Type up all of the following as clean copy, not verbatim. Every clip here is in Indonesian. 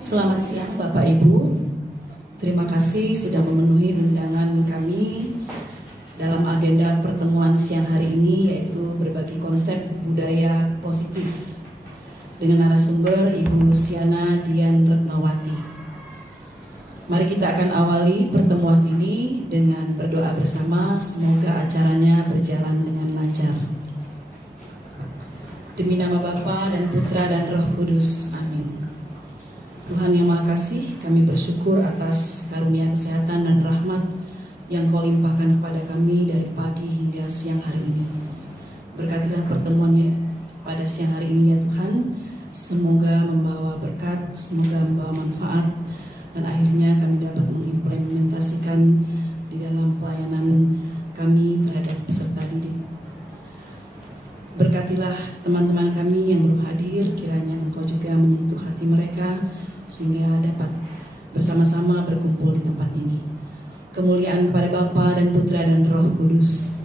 Selamat siang Bapak Ibu. Terima kasih sudah memenuhi undangan kami dalam agenda pertemuan siang hari ini, yaitu berbagi konsep budaya positif dengan narasumber Ibu Luciana Dian Retnawati. Mari kita akan awali pertemuan ini dengan berdoa bersama, semoga acaranya berjalan dengan lancar. Demi nama Bapa dan Putra dan Roh Kudus, amin. Tuhan yang Maha Kasih, kami bersyukur atas karunia kesehatan dan rahmat yang Kau limpahkan kepada kami dari pagi hingga siang hari ini. Berkatilah pertemuannya pada siang hari ini ya Tuhan, semoga membawa berkat, semoga membawa manfaat, dan akhirnya kami dapat mengimplementasikan di dalam pelayanan kami terhadap peserta didik. Berkatilah teman-teman kami yang belum hadir, kiranya Engkau juga menyentuh hati mereka sehingga dapat bersama-sama berkumpul di tempat ini. Kemuliaan kepada Bapa dan Putra dan Roh Kudus.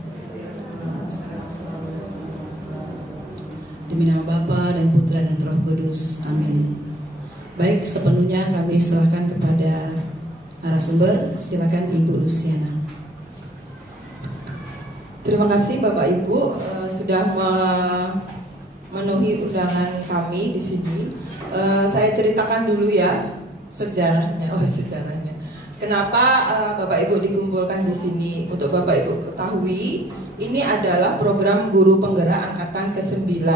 Demi nama Bapa dan Putra dan Roh Kudus, amin. Baik, sepenuhnya kami serahkan kepada narasumber. Silakan Ibu Luciana. Terima kasih Bapak Ibu sudah memenuhi undangan kami di sini. Saya ceritakan dulu ya sejarahnya. Kenapa Bapak Ibu dikumpulkan di sini? Untuk Bapak Ibu ketahui, ini adalah program guru penggerak angkatan ke-9.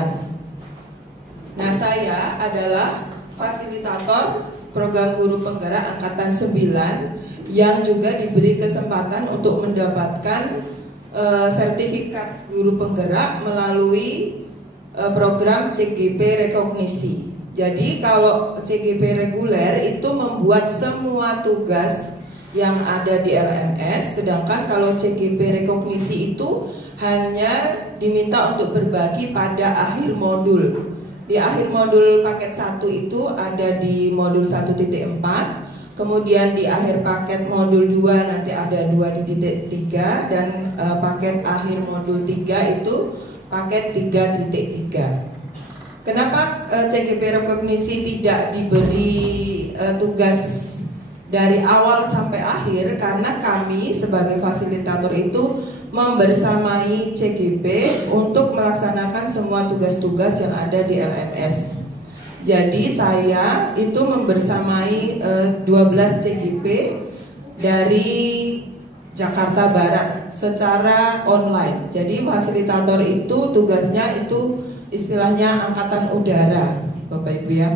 Nah, saya adalah fasilitator program guru penggerak angkatan 9 yang juga diberi kesempatan untuk mendapatkan sertifikat guru penggerak melalui program CGP rekognisi. Jadi kalau CGP reguler itu membuat semua tugas yang ada di LMS, sedangkan kalau CGP rekognisi itu hanya diminta untuk berbagi pada akhir modul. Di akhir modul paket 1 itu ada di modul 1.4. Kemudian di akhir paket modul 2 nanti ada 2.3, dan paket akhir modul 3 itu paket 3.3. Kenapa CGP rekognisi tidak diberi tugas dari awal sampai akhir? Karena kami sebagai fasilitator itu membersamai CGP untuk melaksanakan semua tugas-tugas yang ada di LMS. Jadi saya itu membersamai 12 CGP dari Jakarta Barat secara online. Jadi fasilitator itu tugasnya itu istilahnya angkatan udara, Bapak Ibu ya.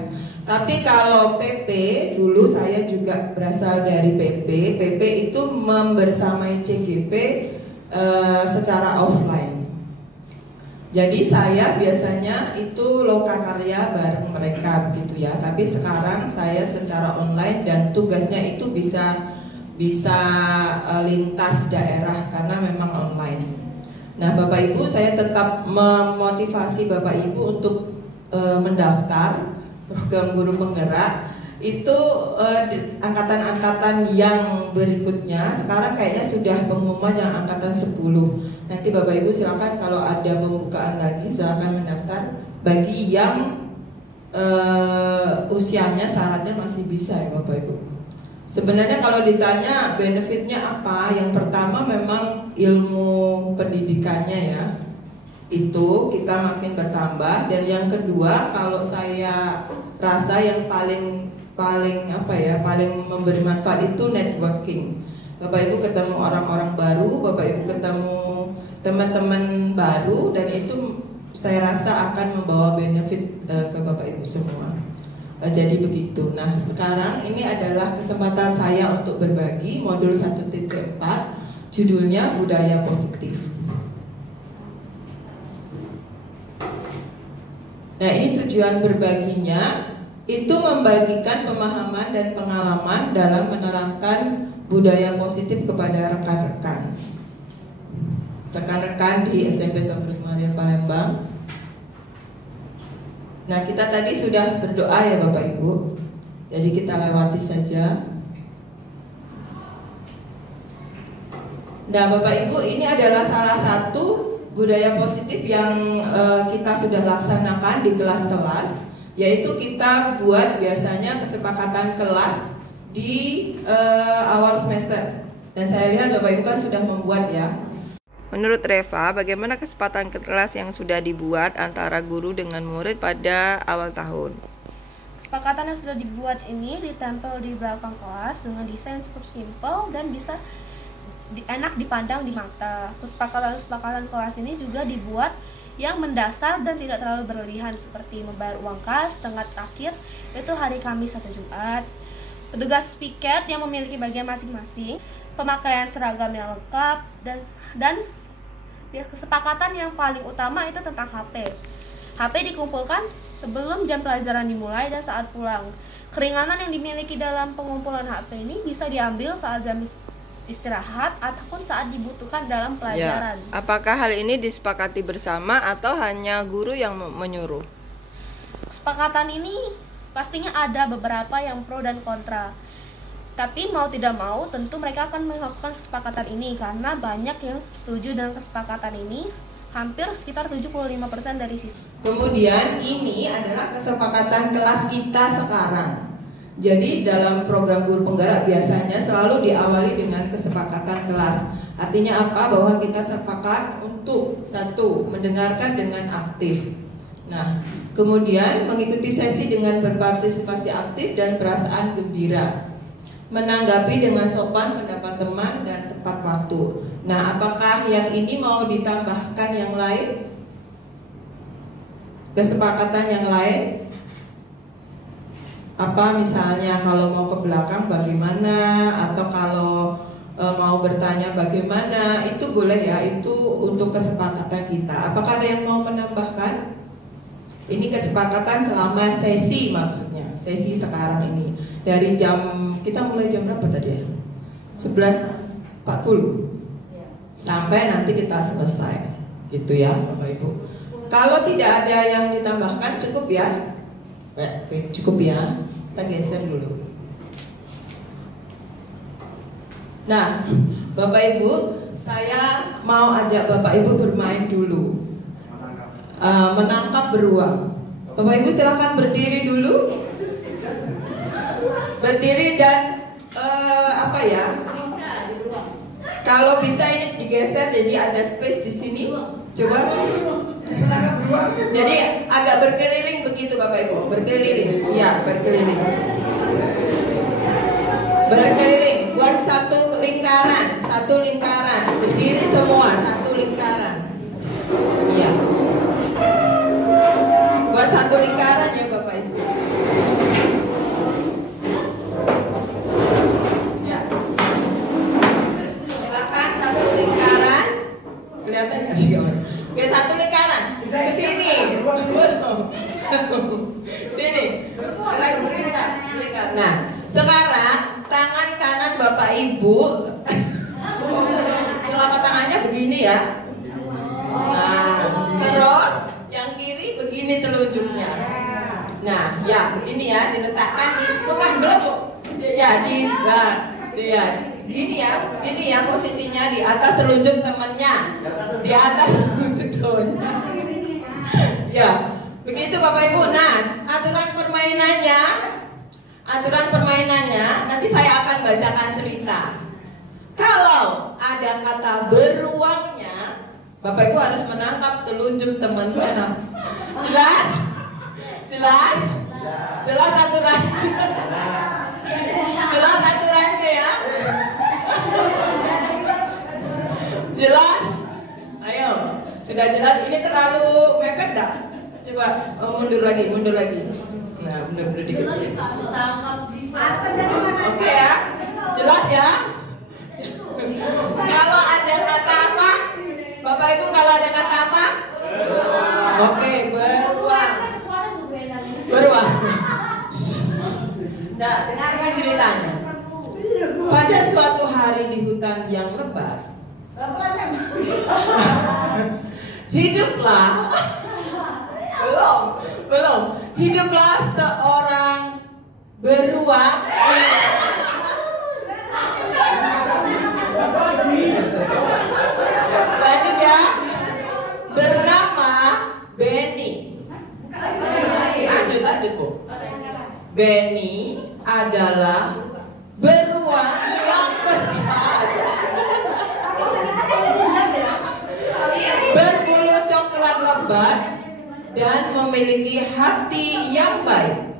Tapi kalau PP, dulu saya juga berasal dari PP. PP itu membersamai CGP secara offline. Jadi saya biasanya itu lokakarya bareng mereka begitu ya. Tapi sekarang saya secara online dan tugasnya itu bisa lintas daerah karena memang online. Nah, Bapak Ibu, saya tetap memotivasi Bapak Ibu untuk mendaftar program guru penggerak. Itu angkatan-angkatan yang berikutnya sekarang kayaknya sudah pengumuman yang angkatan 10. Nanti Bapak Ibu silakan kalau ada pembukaan lagi silakan mendaftar. Bagi yang usianya syaratnya masih bisa ya Bapak Ibu. Sebenarnya kalau ditanya benefitnya apa, yang pertama memang ilmu pendidikannya ya, itu kita makin bertambah. Dan yang kedua, kalau saya rasa yang paling memberi manfaat itu networking. Bapak Ibu ketemu orang-orang baru, Bapak Ibu ketemu teman-teman baru, dan itu saya rasa akan membawa benefit ke Bapak Ibu semua. Jadi begitu. Nah, sekarang ini adalah kesempatan saya untuk berbagi modul 1.4, judulnya Budaya Positif. Nah, ini tujuan berbaginya itu membagikan pemahaman dan pengalaman dalam menerapkan budaya positif kepada rekan-rekan di SMP Sampurna Maria Palembang. Nah, kita tadi sudah berdoa ya Bapak Ibu, jadi kita lewati saja. Nah, Bapak Ibu, ini adalah salah satu budaya positif yang kita sudah laksanakan di kelas-kelas. yaitu kita buat biasanya kesepakatan kelas di awal semester. Dan saya lihat Bapak Ibu kan sudah membuat ya. Menurut Reva, bagaimana kesepakatan kelas yang sudah dibuat antara guru dengan murid pada awal tahun? Kesepakatan yang sudah dibuat ini ditempel di belakang kelas dengan desain yang cukup simpel dan bisa enak dipandang di mata. Kesepakatan kelas ini juga dibuat yang mendasar dan tidak terlalu berlebihan, seperti membayar uang kas tengah terakhir, yaitu hari Kamis atau Jumat, petugas piket yang memiliki bagian masing-masing, pemakaian seragam yang lengkap, dan kesepakatan yang paling utama itu tentang HP. HP dikumpulkan sebelum jam pelajaran dimulai dan saat pulang. Keringanan yang dimiliki dalam pengumpulan HP ini bisa diambil saat jam istirahat ataupun saat dibutuhkan dalam pelajaran. Ya, apakah hal ini disepakati bersama atau hanya guru yang menyuruh? Kesepakatan ini pastinya ada beberapa yang pro dan kontra. Tapi mau tidak mau tentu mereka akan melakukan kesepakatan ini karena banyak yang setuju dengan kesepakatan ini, hampir sekitar 75% dari siswa. Kemudian ini adalah kesepakatan kelas kita sekarang. Jadi dalam program guru penggerak biasanya selalu diawali dengan kesepakatan kelas. Artinya apa? Bahwa kita sepakat untuk satu, mendengarkan dengan aktif. Nah, kemudian mengikuti sesi dengan berpartisipasi aktif dan perasaan gembira. Menanggapi dengan sopan pendapat teman dan tepat waktu. Nah, apakah yang ini mau ditambahkan yang lain? Kesepakatan yang lain? Apa misalnya kalau mau ke belakang bagaimana, atau kalau mau bertanya bagaimana, itu boleh ya, itu untuk kesepakatan kita. Apakah ada yang mau menambahkan? Ini kesepakatan selama sesi, maksudnya sesi sekarang ini dari kita mulai jam berapa tadi ya? 11.40 sampai nanti kita selesai, gitu ya Bapak Ibu. Kalau tidak ada yang ditambahkan cukup ya. Cukup ya, kita geser dulu. Nah, Bapak Ibu, saya mau ajak Bapak Ibu bermain dulu. Menangkap beruang. Bapak Ibu silakan berdiri dulu. Berdiri dan apa ya? Kalau bisa ini digeser jadi ada space di sini. Coba. Jadi agak berkeliling begitu Bapak Ibu, berkeliling, ya berkeliling. Berkeliling, buat satu lingkaran, berdiri semua satu lingkaran. Iya. Buat satu lingkaran ya Bapak Ibu. Ya. Silakan satu lingkaran. Kelihatan nggak sih kawan? Oke, satu lingkaran ke sini. Sini. Nah, sekarang tangan kanan Bapak Ibu, telapak tangannya begini ya. Nah, terus yang kiri begini telunjuknya. Nah, ya begini ya, diletakkan di bukan belum Bu. Ya, gini ya posisinya di atas telunjuk temannya. Di atas telunjuk temannya. Ya, begitu Bapak Ibu. Nah, aturan permainannya nanti saya akan bacakan cerita. Kalau ada kata beruangnya, Bapak Ibu harus menangkap telunjuk teman-teman. Jelas aturannya. Jelas aturannya ya. Jelas? Ayo, sudah jelas. Ini terlalu mepet tak? Coba mundur lagi. Nah, mundur dikit. Oke ya, jelas ya. Kalau ada kata apa, Bapak Ibu kalau ada kata apa? Oke, beruang. Nah, dengarkan ceritanya. Pada suatu hari di hutan yang lebat, hiduplah seorang beruang lanjut ya, bernama Benny. Lanjut Benny adalah beruang yang besar, berbulu coklat lebat dan memiliki hati yang baik.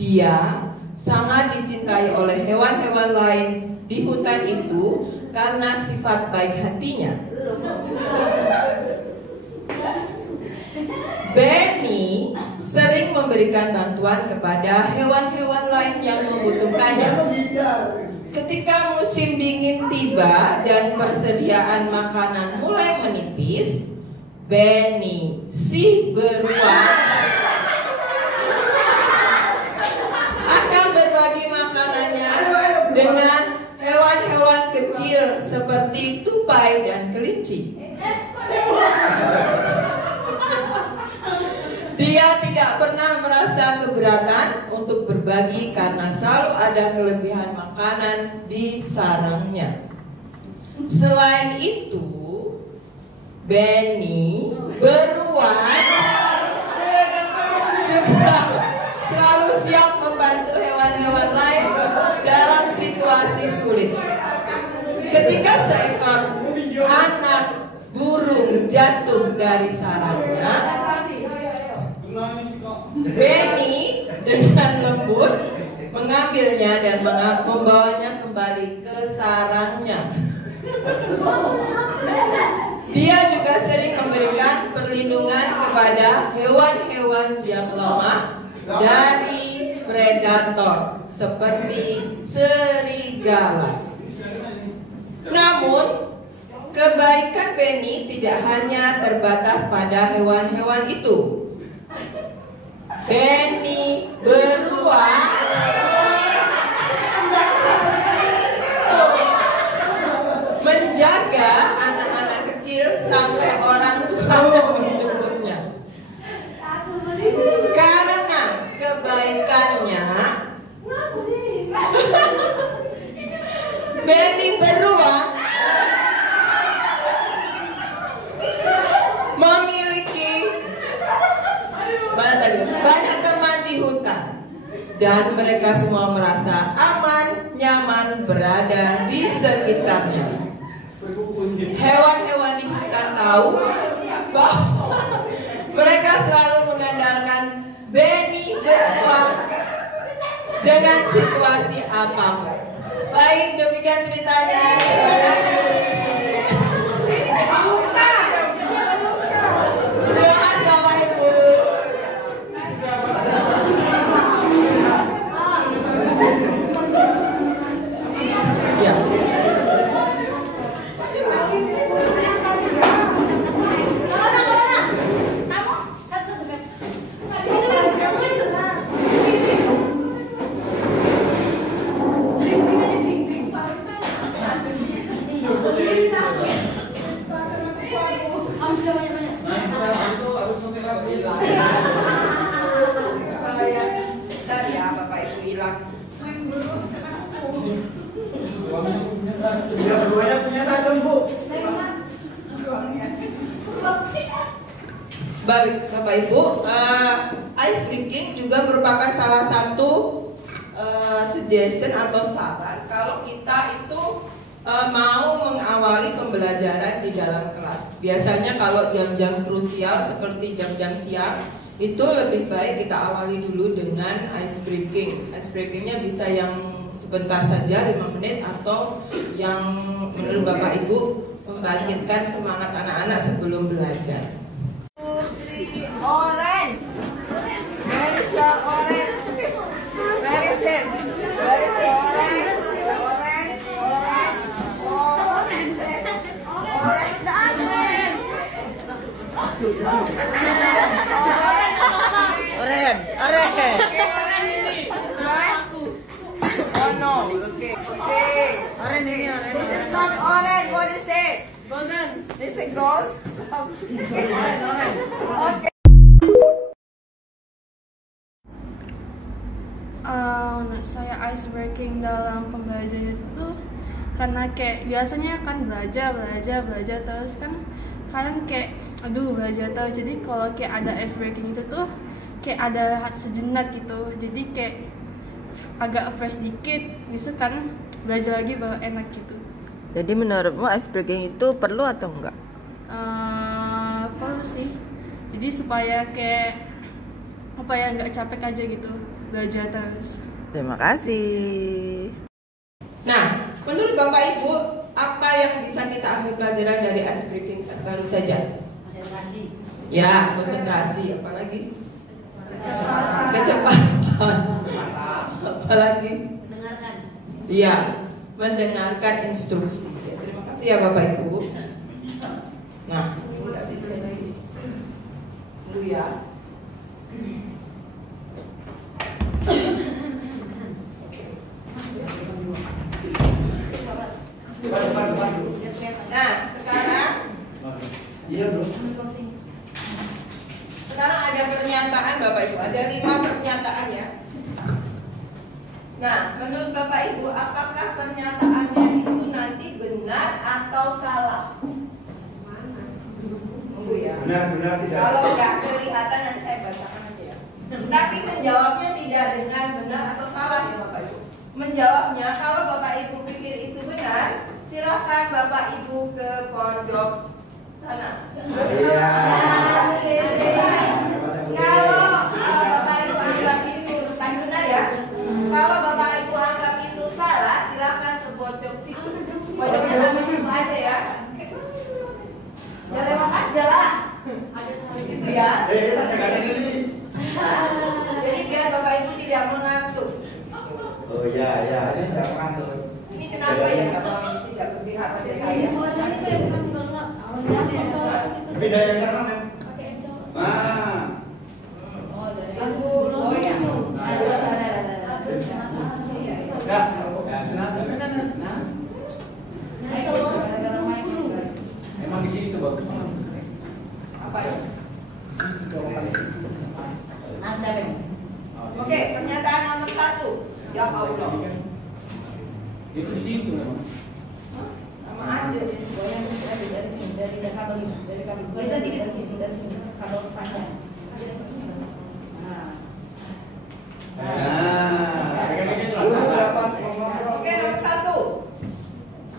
Dia sangat dicintai oleh hewan-hewan lain di hutan itu karena sifat baik hatinya. Benny sering memberikan bantuan kepada hewan-hewan lain yang membutuhkannya. Ketika musim dingin tiba dan persediaan makanan mulai menipis, Benny si beruang akan berbagi makanannya dengan hewan-hewan kecil seperti tupai dan kelinci. Dia tidak pernah merasa keberatan untuk berbagi karena selalu ada kelebihan makanan di sarangnya. Selain itu, Benny beruang juga selalu siap membantu hewan-hewan lain dalam situasi sulit. Ketika seekor anak burung jatuh dari sarangnya, Benny dengan lembut mengambilnya dan membawanya kembali ke sarangnya. Dia juga sering memberikan perlindungan kepada hewan-hewan yang lemah dari predator seperti serigala. Namun, kebaikan Benny tidak hanya terbatas pada hewan-hewan itu. Benny beruang menjaga anak-anak kecil sampai orang tua menjemputnya. Karena kebaikannya, Benny beruang memiliki banyak teman di hutan dan mereka semua merasa aman, nyaman berada di sekitarnya. Hewan-hewan di hutan tahu bahwa mereka selalu mengandalkan Benny beruang dengan situasi apapun. Baik, demikian ceritanya. Terima kasih. Silakan Bapak Ibu. Ya. Baik, Bapak Ibu, ice breaking juga merupakan salah satu suggestion atau saran kalau kita itu mau mengawali pembelajaran di dalam kelas. Biasanya kalau jam-jam krusial seperti jam-jam siang itu lebih baik kita awali dulu dengan ice breaking. Ice breakingnya bisa yang sebentar saja 5 menit atau yang menurut Bapak Ibu membangkitkan semangat anak-anak sebelum belajar. Orange. Where is your orange? Where is it? Where is your orange? Orange, orange, orange, orange, orange. Oh no, okay, okay. Orange ini orange. This is not orange. What is it? Golden. This is gold. Okay. Saya ice breaking dalam pembelajaran itu karena kayak biasanya kan belajar terus kan kadang kayak aduh belajar terus. Jadi kalau kayak ada ice breaking itu tuh kayak ada sejenak gitu, jadi kayak agak fresh dikit gitu kan, belajar lagi baru enak gitu. Jadi menurutmu ice breaking itu perlu atau enggak? Perlu sih, jadi supaya kayak apa ya, nggak capek aja gitu belajar terus. Terima kasih. Nah, menurut Bapak Ibu, apa yang bisa kita ambil pelajaran dari ice breaking baru saja? Konsentrasi. Ya, konsentrasi. Apalagi? Kecepatan. Apalagi? Mendengarkan. Iya, mendengarkan instruksi. Ya, terima kasih ya Bapak Ibu. Nah, udah bisa lagi. Dulu ya. Nah, sekarang ada pernyataan Bapak Ibu, ada 5 pernyataan ya. Nah, menurut Bapak Ibu, apakah pernyataannya itu nanti benar atau salah? Tunggu ya. Benar tidak. Kalau nggak kelihatan nanti saya bacakan aja ya. Tapi menjawabnya tidak dengan benar atau salah ya Bapak Ibu. Menjawabnya, kalau Bapak Ibu pikir itu benar, silakan Bapak Ibu ke pojok sana. Iya. Kalau Bapak Ibu anggap itu bukan benar ya. Kalau Bapak Ibu anggap itu salah, silakan ke pojok situ. Pojoknya sampai situ aja ya. Ya lewat aja lah. Gitu ya. Jadi biar Bapak Ibu tidak mengantuk. Oh ya, ini tidak mengantuk. Ini kenapa ya Bapak tidak berpihak pada saya? Beda yang sana kan? Ah. Oh ya. Emang di sini tuh bagus. Apa ya? Nasdem. Oke, pernyataan nomor 1. Ya Allah. Itu di situ memang. Sama aja deh. Bisa tidak dari sini kalau panjang. Guru dapat mengontrol. Oke, nomor 1.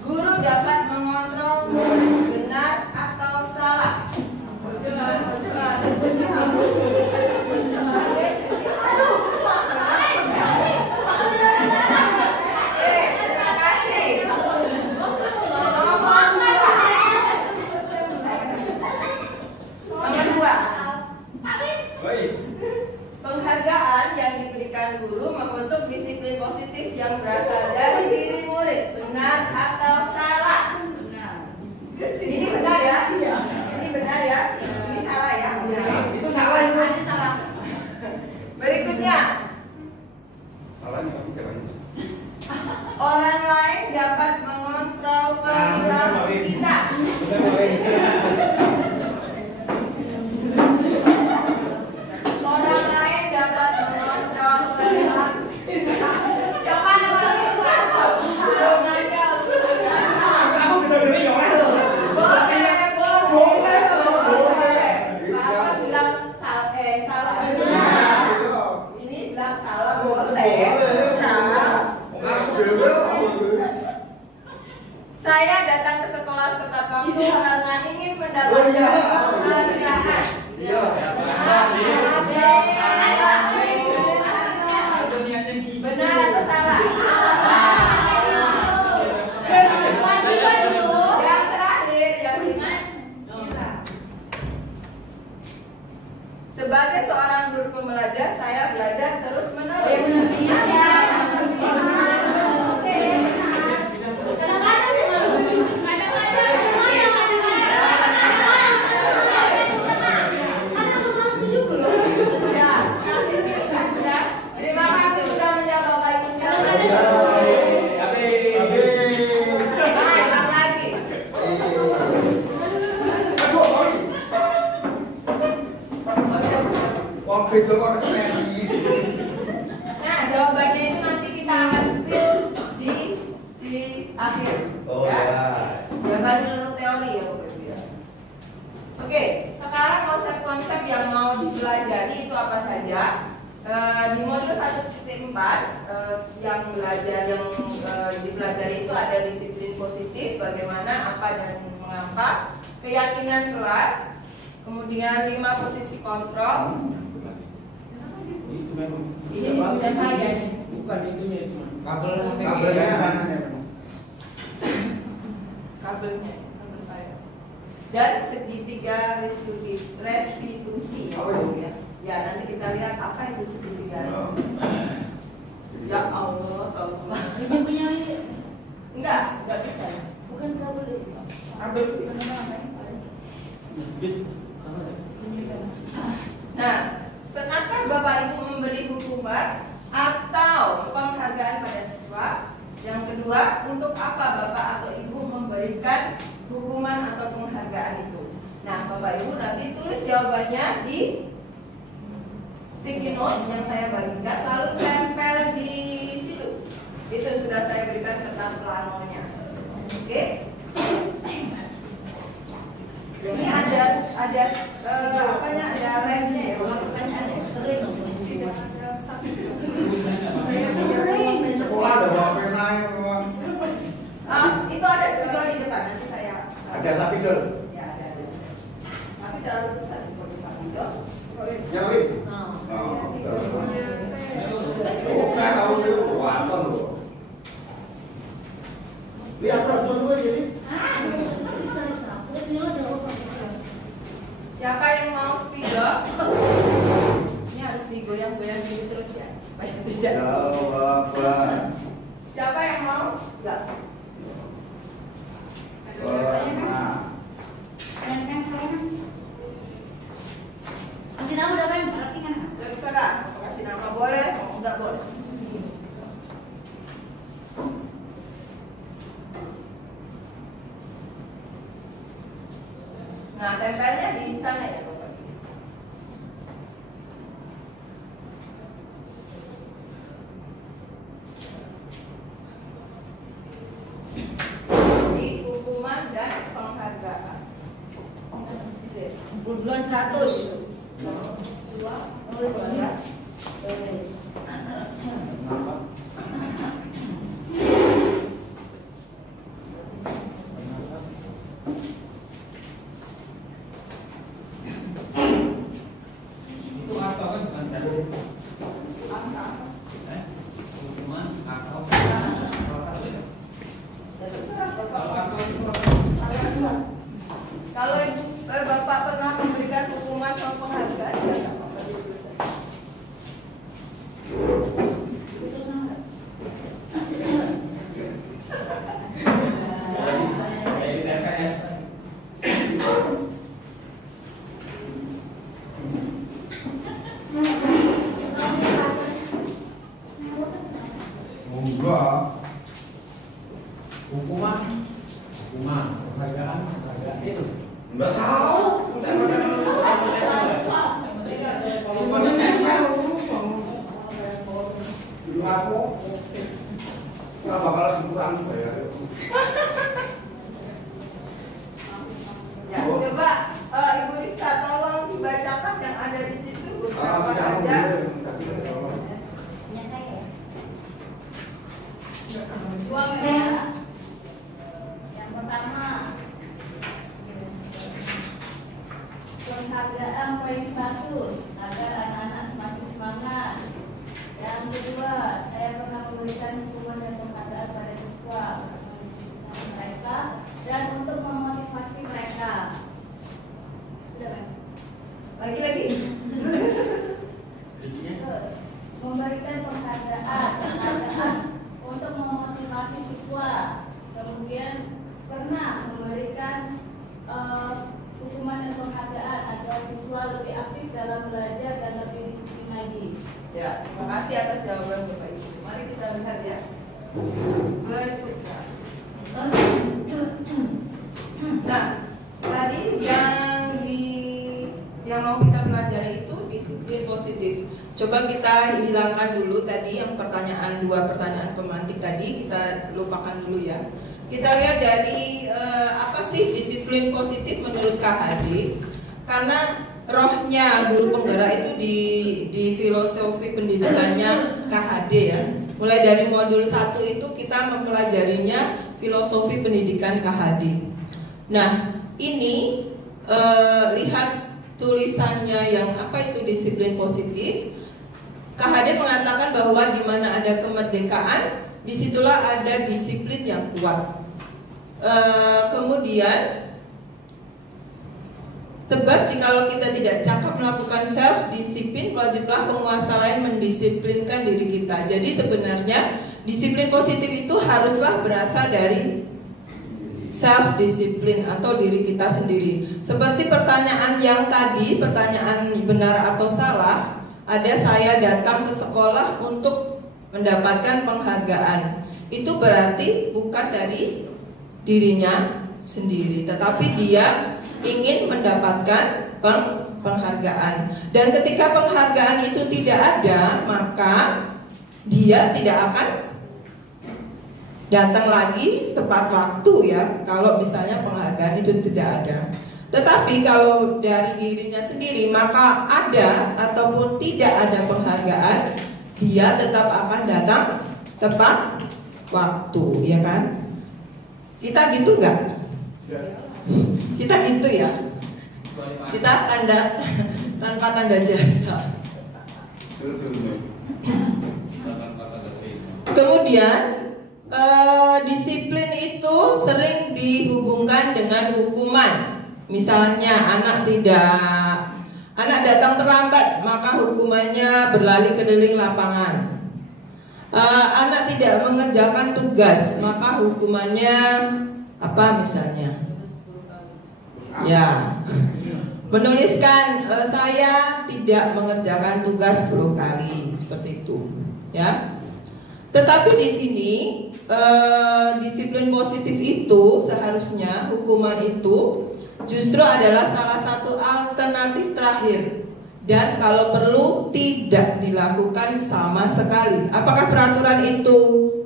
Guru dapat mengontrol murid, benar atau salah? Terima kasih. Nomor 2. Penghargaan yang diberikan guru membentuk disiplin positif yang berasal dari diri murid, benar atau salah? Ini benar ya? Iya. Ini benar ya? Ini salah ya? Itu salah itu. Berikutnya, Salah nih kamu jangan. orang lain dapat mengontrol perilaku kita. Orang lain dapat mengontrol perilaku kita. Yang mana mengontrol? Aku bisa beri ya. Boleh. Bapak bilang salah. Ini bilang salah boleh. Saya datang ke sekolah tepat waktu karena ingin mendapatkan penghargaan. Benar atau salah? Yang terakhir, yang ini. Sebagai seorang guru pembelajar, saya belajar terus menerus. Terima kasih sudah menjawab Bapak Ibu sekalian. Ulang lagi. Itu kok keren ini. Nah, jawabannya itu nanti kita akan spill di akhir. Oh ya. Jawaban menurut teori ya Bapak Ibu ya. Oke, sekarang konsep konsep yang mau dipelajari itu apa saja. Di modul 1.4 yang dipelajari itu ada disiplin positif, bagaimana, apa dan mengapa, keyakinan kelas, kemudian 5 posisi kontrol. Itu memang. Ini punya saya. Bukan itunya itu. Kabelnya. Kabelnya, kabel saya. Dan segitiga restitusi. Apa itu? Ya, nanti kita lihat apa itu segitiga restitusi. Ya Allah, tahu Punya enggak bisa. bukan kabel itu. Kabel. Nah, kenapa Bapak Ibu memberi hukuman atau penghargaan pada siswa? Yang kedua, untuk apa Bapak atau Ibu memberikan hukuman atau penghargaan itu? Nah, Bapak Ibu nanti tulis jawabannya di sticky note yang saya bagikan, lalu tempel di situ. Itu sudah saya berikan kertas planonya. Oke? Ini ada apanya? Ada lemnya ya? Sekolah ada bawa pena memang. Itu ada spidol di depan, nanti saya. Ada spidol. Ya, ada. Tapi terlalu besar untuk spidol. Ya, Wi. Oke, kamu itu kuatan loh. Lihat terus dulu jadi. Siapa yang mau spidol? Ini harus digoyang-goyang dulu terus ya, supaya tidak. Jawaban. Siapa yang mau? Enggak. Pernah. Kasih nama udah main berarti kan? Terserah, mau kasih nama boleh, mau enggak boleh. Nah, tempelnya di sana ya, Bapak. Di hukuman dan penghargaan. Bulan 100. Itu apa kan bukan kan? Hukuman atau Kalau Bapak pernah memberikan hukuman atau penghargaan, ya nggak apa-apa. Dari TPS. Enggak. Hukuman, penghargaan itu. Enggak tahu. Semuanya tempel dulu aku. Nggak bakal dikurangi bayar. Ya, coba Ibu Rizka tolong dibacakan yang ada di situ beberapa saja. Punya saya. Yang pertama, penghargaan poin 100 agar anak-anak semakin semangat. Yang kedua, saya pernah memberikan hukuman dan penghargaan pada siswa untuk mendisiplinkan mereka dan untuk memotivasi mereka. Lagi-lagi. Terus, memberikan penghargaan untuk memotivasi siswa. Kemudian pernah memberikan hukuman dan penghargaan agar siswa lebih aktif dalam belajar dan lebih disiplin lagi. Ya, terima kasih atas jawaban Bapak Ibu. Mari kita lihat ya. Berikutnya. Nah, tadi yang mau kita pelajari itu disiplin positif. Coba kita hilangkan dulu tadi yang dua pertanyaan pemantik tadi, kita lupakan dulu ya. Kita lihat dari apa sih disiplin positif menurut KHD. karena rohnya guru penggerak itu di filosofi pendidikannya KHD ya. Mulai dari modul 1 itu kita mempelajarinya filosofi pendidikan KHD. Nah, ini lihat tulisannya yang apa itu disiplin positif. KHD mengatakan bahwa di mana ada kemerdekaan, disitulah ada disiplin yang kuat. Kemudian sebab jikalau kita tidak cakap melakukan self disiplin, wajiblah penguasa lain mendisiplinkan diri kita. Jadi sebenarnya disiplin positif itu haruslah berasal dari self disiplin atau diri kita sendiri. Seperti pertanyaan yang tadi, pertanyaan benar atau salah, ada saya datang ke sekolah untuk mendapatkan penghargaan. Itu berarti bukan dari dirinya sendiri, tetapi dia ingin mendapatkan penghargaan. Dan ketika penghargaan itu tidak ada, maka dia tidak akan datang lagi tepat waktu ya, kalau misalnya penghargaan itu tidak ada. Tetapi kalau dari dirinya sendiri, maka ada ataupun tidak ada penghargaan, dia tetap akan datang tepat waktu, ya kan? Kita gitu nggak? Kita gitu ya. Kita tanpa tanda jasa. Kemudian disiplin itu sering dihubungkan dengan hukuman. Misalnya anak datang terlambat, maka hukumannya berlari keliling lapangan. Anak tidak mengerjakan tugas, maka hukumannya apa misalnya? Ya, menuliskan saya tidak mengerjakan tugas 10 kali, seperti itu ya. Tetapi di sini disiplin positif itu seharusnya hukuman itu justru adalah salah satu alternatif terakhir, dan kalau perlu tidak dilakukan sama sekali. Apakah peraturan itu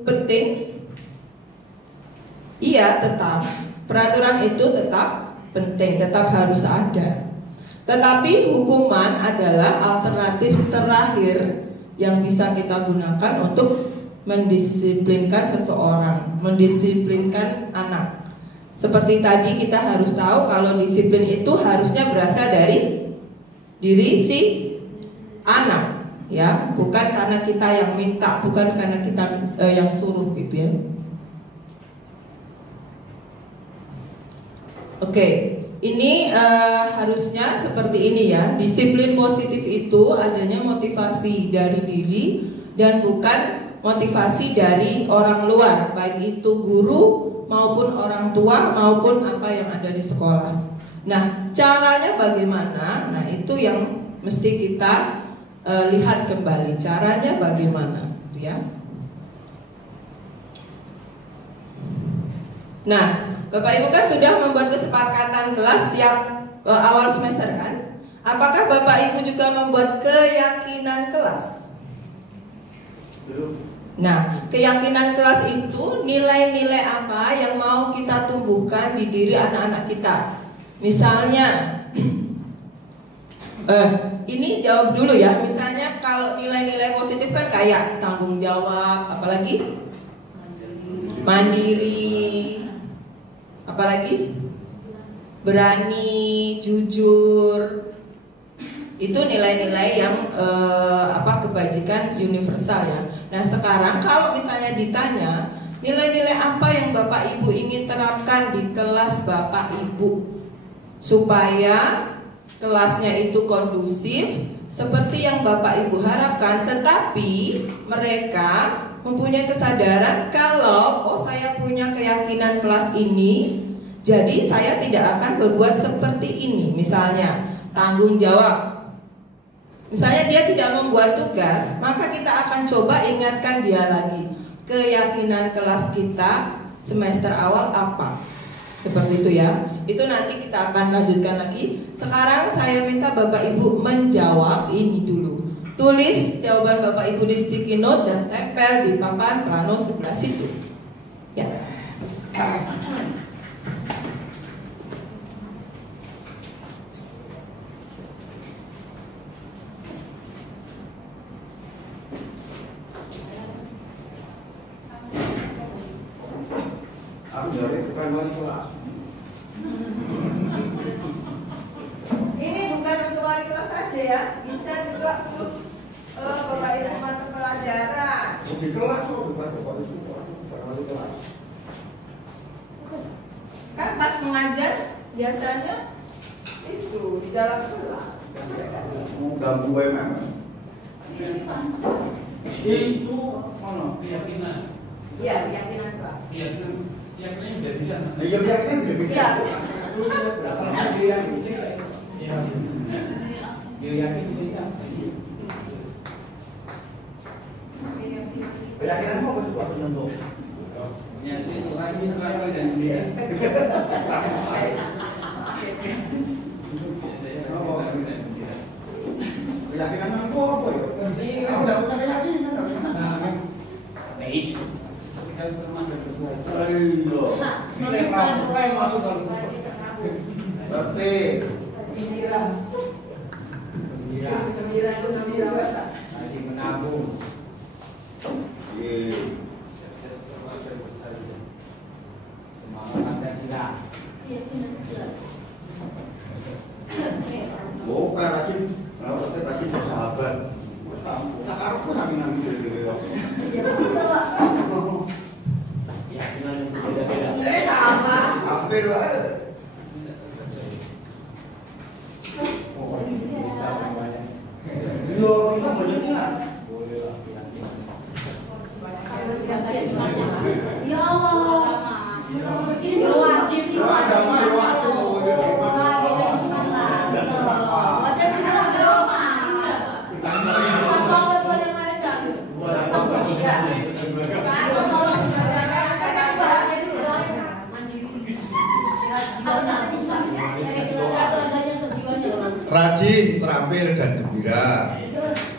penting? Iya, tetap. Peraturan itu tetap penting, tetap harus ada. Tetapi hukuman adalah alternatif terakhir yang bisa kita gunakan untuk mendisiplinkan seseorang, mendisiplinkan anak. Seperti tadi kita harus tahu kalau disiplin itu harusnya berasal dari diri si anak, ya, bukan karena kita yang minta, bukan karena kita yang suruh gitu ya. Oke, ini harusnya seperti ini ya. Disiplin positif itu adanya motivasi dari diri dan bukan motivasi dari orang luar, baik itu guru maupun orang tua maupun apa yang ada di sekolah. Nah, caranya bagaimana? Nah, itu yang mesti kita lihat kembali. Caranya bagaimana, ya? Nah, Bapak Ibu kan sudah membuat kesepakatan kelas tiap awal semester kan? Apakah Bapak Ibu juga membuat keyakinan kelas? Nah, keyakinan kelas itu nilai-nilai apa yang mau kita tumbuhkan di diri anak-anak kita. Misalnya, ini jawab dulu ya. Misalnya kalau nilai-nilai positif kan kayak tanggung jawab, apalagi mandiri, apalagi berani, jujur. Itu nilai-nilai yang kebajikan universal ya. Nah, sekarang kalau misalnya ditanya nilai-nilai apa yang Bapak Ibu ingin terapkan di kelas Bapak Ibu supaya kelasnya itu kondusif seperti yang Bapak Ibu harapkan, tetapi mereka mempunyai kesadaran kalau saya punya keyakinan kelas ini, jadi saya tidak akan berbuat seperti ini. Misalnya tanggung jawab. Misalnya dia tidak membuat tugas, maka kita akan coba ingatkan dia lagi. Keyakinan kelas kita semester awal apa? Seperti itu ya. Itu nanti kita akan lanjutkan lagi. Sekarang saya minta Bapak Ibu menjawab ini dulu. Tulis jawaban Bapak Ibu di sticky note dan tempel di papan plano sebelah situ. Ya. bukan wali kelas. Ini bukan untuk wali kelas saja ya, bisa juga untuk Bapak Ibu mata pelajaran. Di kelas kok bukan wali kelas, bukan wali kelas. Kan pas mengajar biasanya itu di dalam kelas. Mau ganggu memang. Itu mana? Keyakinan. Iya, keyakinan kelas. Keyakinan udah bilang. Iya, keyakinan udah bilang. Iya. Terus saya dia yang Dia yakin dia. keyakinan mau itu apa contoh? Ya, itu lagi dan dia. Keyakinan aku apa ya? Aku udah punya keyakinan. Isu. Kita termasuk bersuara. Ayo. Kita masuk dalam. Berarti Gembira lagi menabung. iya. Semangat Pancasila. Oh, kayak rajin. Kalau saya rajin bersahabat. Tak harus pun nami gitu. Keyakinan yang berbeda-beda. Sama. Hampir lah. Oh, bisa semuanya. Yo, kita banyaknya. Boleh lah keyakinan. Ya Allah. Ini wajib. Yo agama yo aku. Rajin, terampil dan gembira.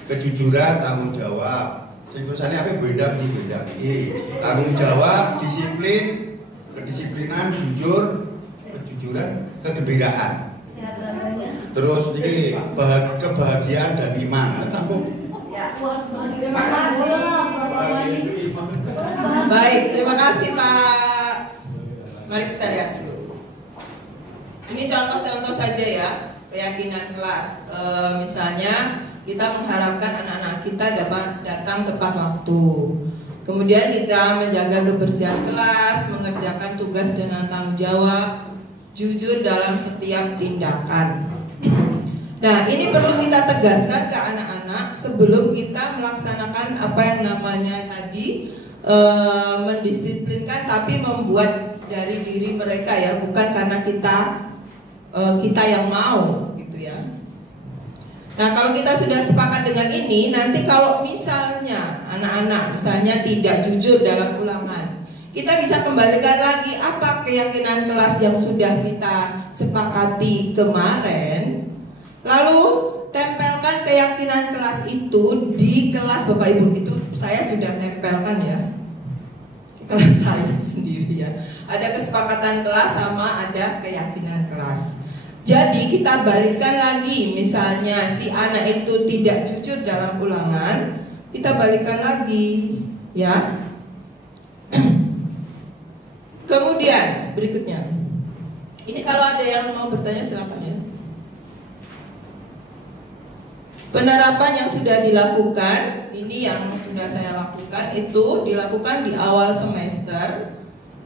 Kejujuran, tanggung jawab. Tulisannya apa? Beda ini. Tanggung jawab, disiplin, kedisiplinan, jujur, kejujuran, kegembiraan. Terus ini kebahagiaan dan iman. Baik, terima kasih Pak. Mari kita lihat dulu. Ini contoh-contoh saja ya, keyakinan kelas. Misalnya kita mengharapkan anak-anak kita dapat datang tepat waktu. Kemudian kita menjaga kebersihan kelas, mengerjakan tugas dengan tanggung jawab, jujur dalam setiap tindakan. Nah, ini perlu kita tegaskan ke anak-anak sebelum kita melaksanakan apa yang namanya tadi mendisiplinkan, tapi membuat dari diri mereka ya, bukan karena kita yang mau gitu ya. Nah, kalau kita sudah sepakat dengan ini, nanti kalau misalnya anak-anak misalnya tidak jujur dalam ulangan, kita bisa kembalikan lagi apa keyakinan kelas yang sudah kita sepakati kemarin. Lalu tempelkan keyakinan kelas itu di kelas Bapak Ibu. Itu saya sudah tempelkan ya, kelas saya sendiri ya. Ada kesepakatan kelas sama ada keyakinan kelas. Jadi kita balikkan lagi, misalnya si anak itu tidak jujur dalam ulangan, kita balikkan lagi ya. Kemudian berikutnya, ini kalau ada yang mau bertanya silakan ya. Penerapan yang sudah dilakukan, ini yang sudah saya lakukan, itu dilakukan di awal semester.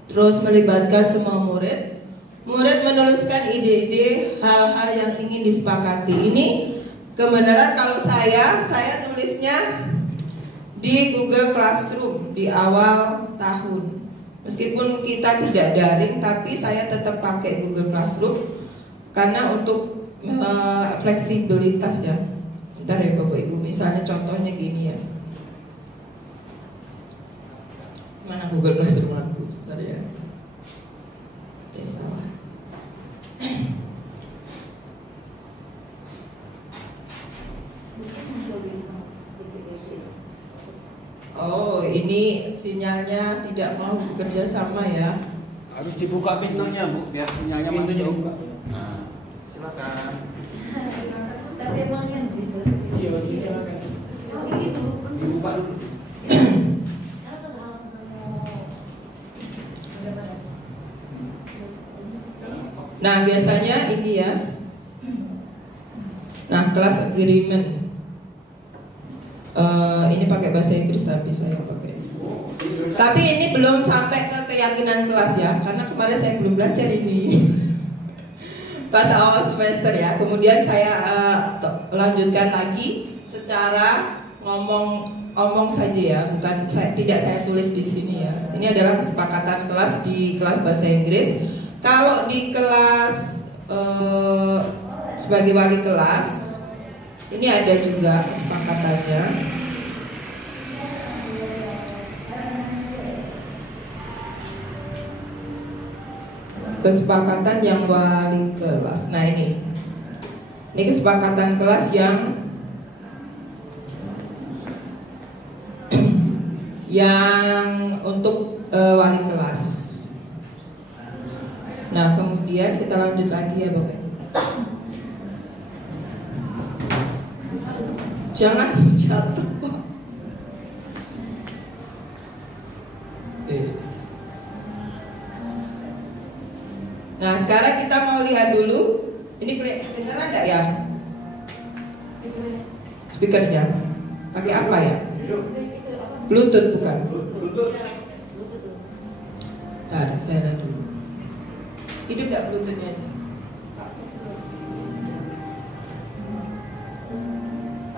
Terus melibatkan semua murid. Murid menuliskan ide-ide hal-hal yang ingin disepakati. Ini kebenaran kalau saya nulisnya di Google Classroom di awal tahun. Meskipun kita tidak daring, tapi saya tetap pakai Google Classroom karena untuk fleksibilitas ya. Bentar ya Bapak Ibu, misalnya contohnya gini ya. Mana Google Classroom aku? Bentar ya. Oke, salah. Oh, ini sinyalnya tidak mau bekerja sama ya. Harus dibuka pintunya, Bu, biar sinyalnya masuk. Nah, silakan. Tapi emangnya Iya, silakan. gitu. Dibuka dulu. Nah, biasanya ini ya. Nah, class agreement. Ini pakai bahasa Inggris tapi saya pakai. Tapi ini belum sampai ke keyakinan kelas ya, karena kemarin saya belum belajar ini. Pas awal semester ya. Kemudian saya lanjutkan lagi secara ngomong saja ya, bukan tidak saya tulis di sini ya. Ini adalah kesepakatan kelas di kelas bahasa Inggris. Kalau di kelas sebagai wali kelas, ini ada juga kesepakatannya. Kesepakatan yang wali kelas. Nah ini kesepakatan kelas yang untuk wali kelas. Nah kemudian kita lanjut lagi ya Bapak. Jangan jatuh. Nah sekarang kita mau lihat dulu. Ini kedengaran enggak ya? Speakernya pakai apa ya? Bluetooth bukan? Bentar, saya lihat dulu. Hidup enggak Bluetoothnya itu?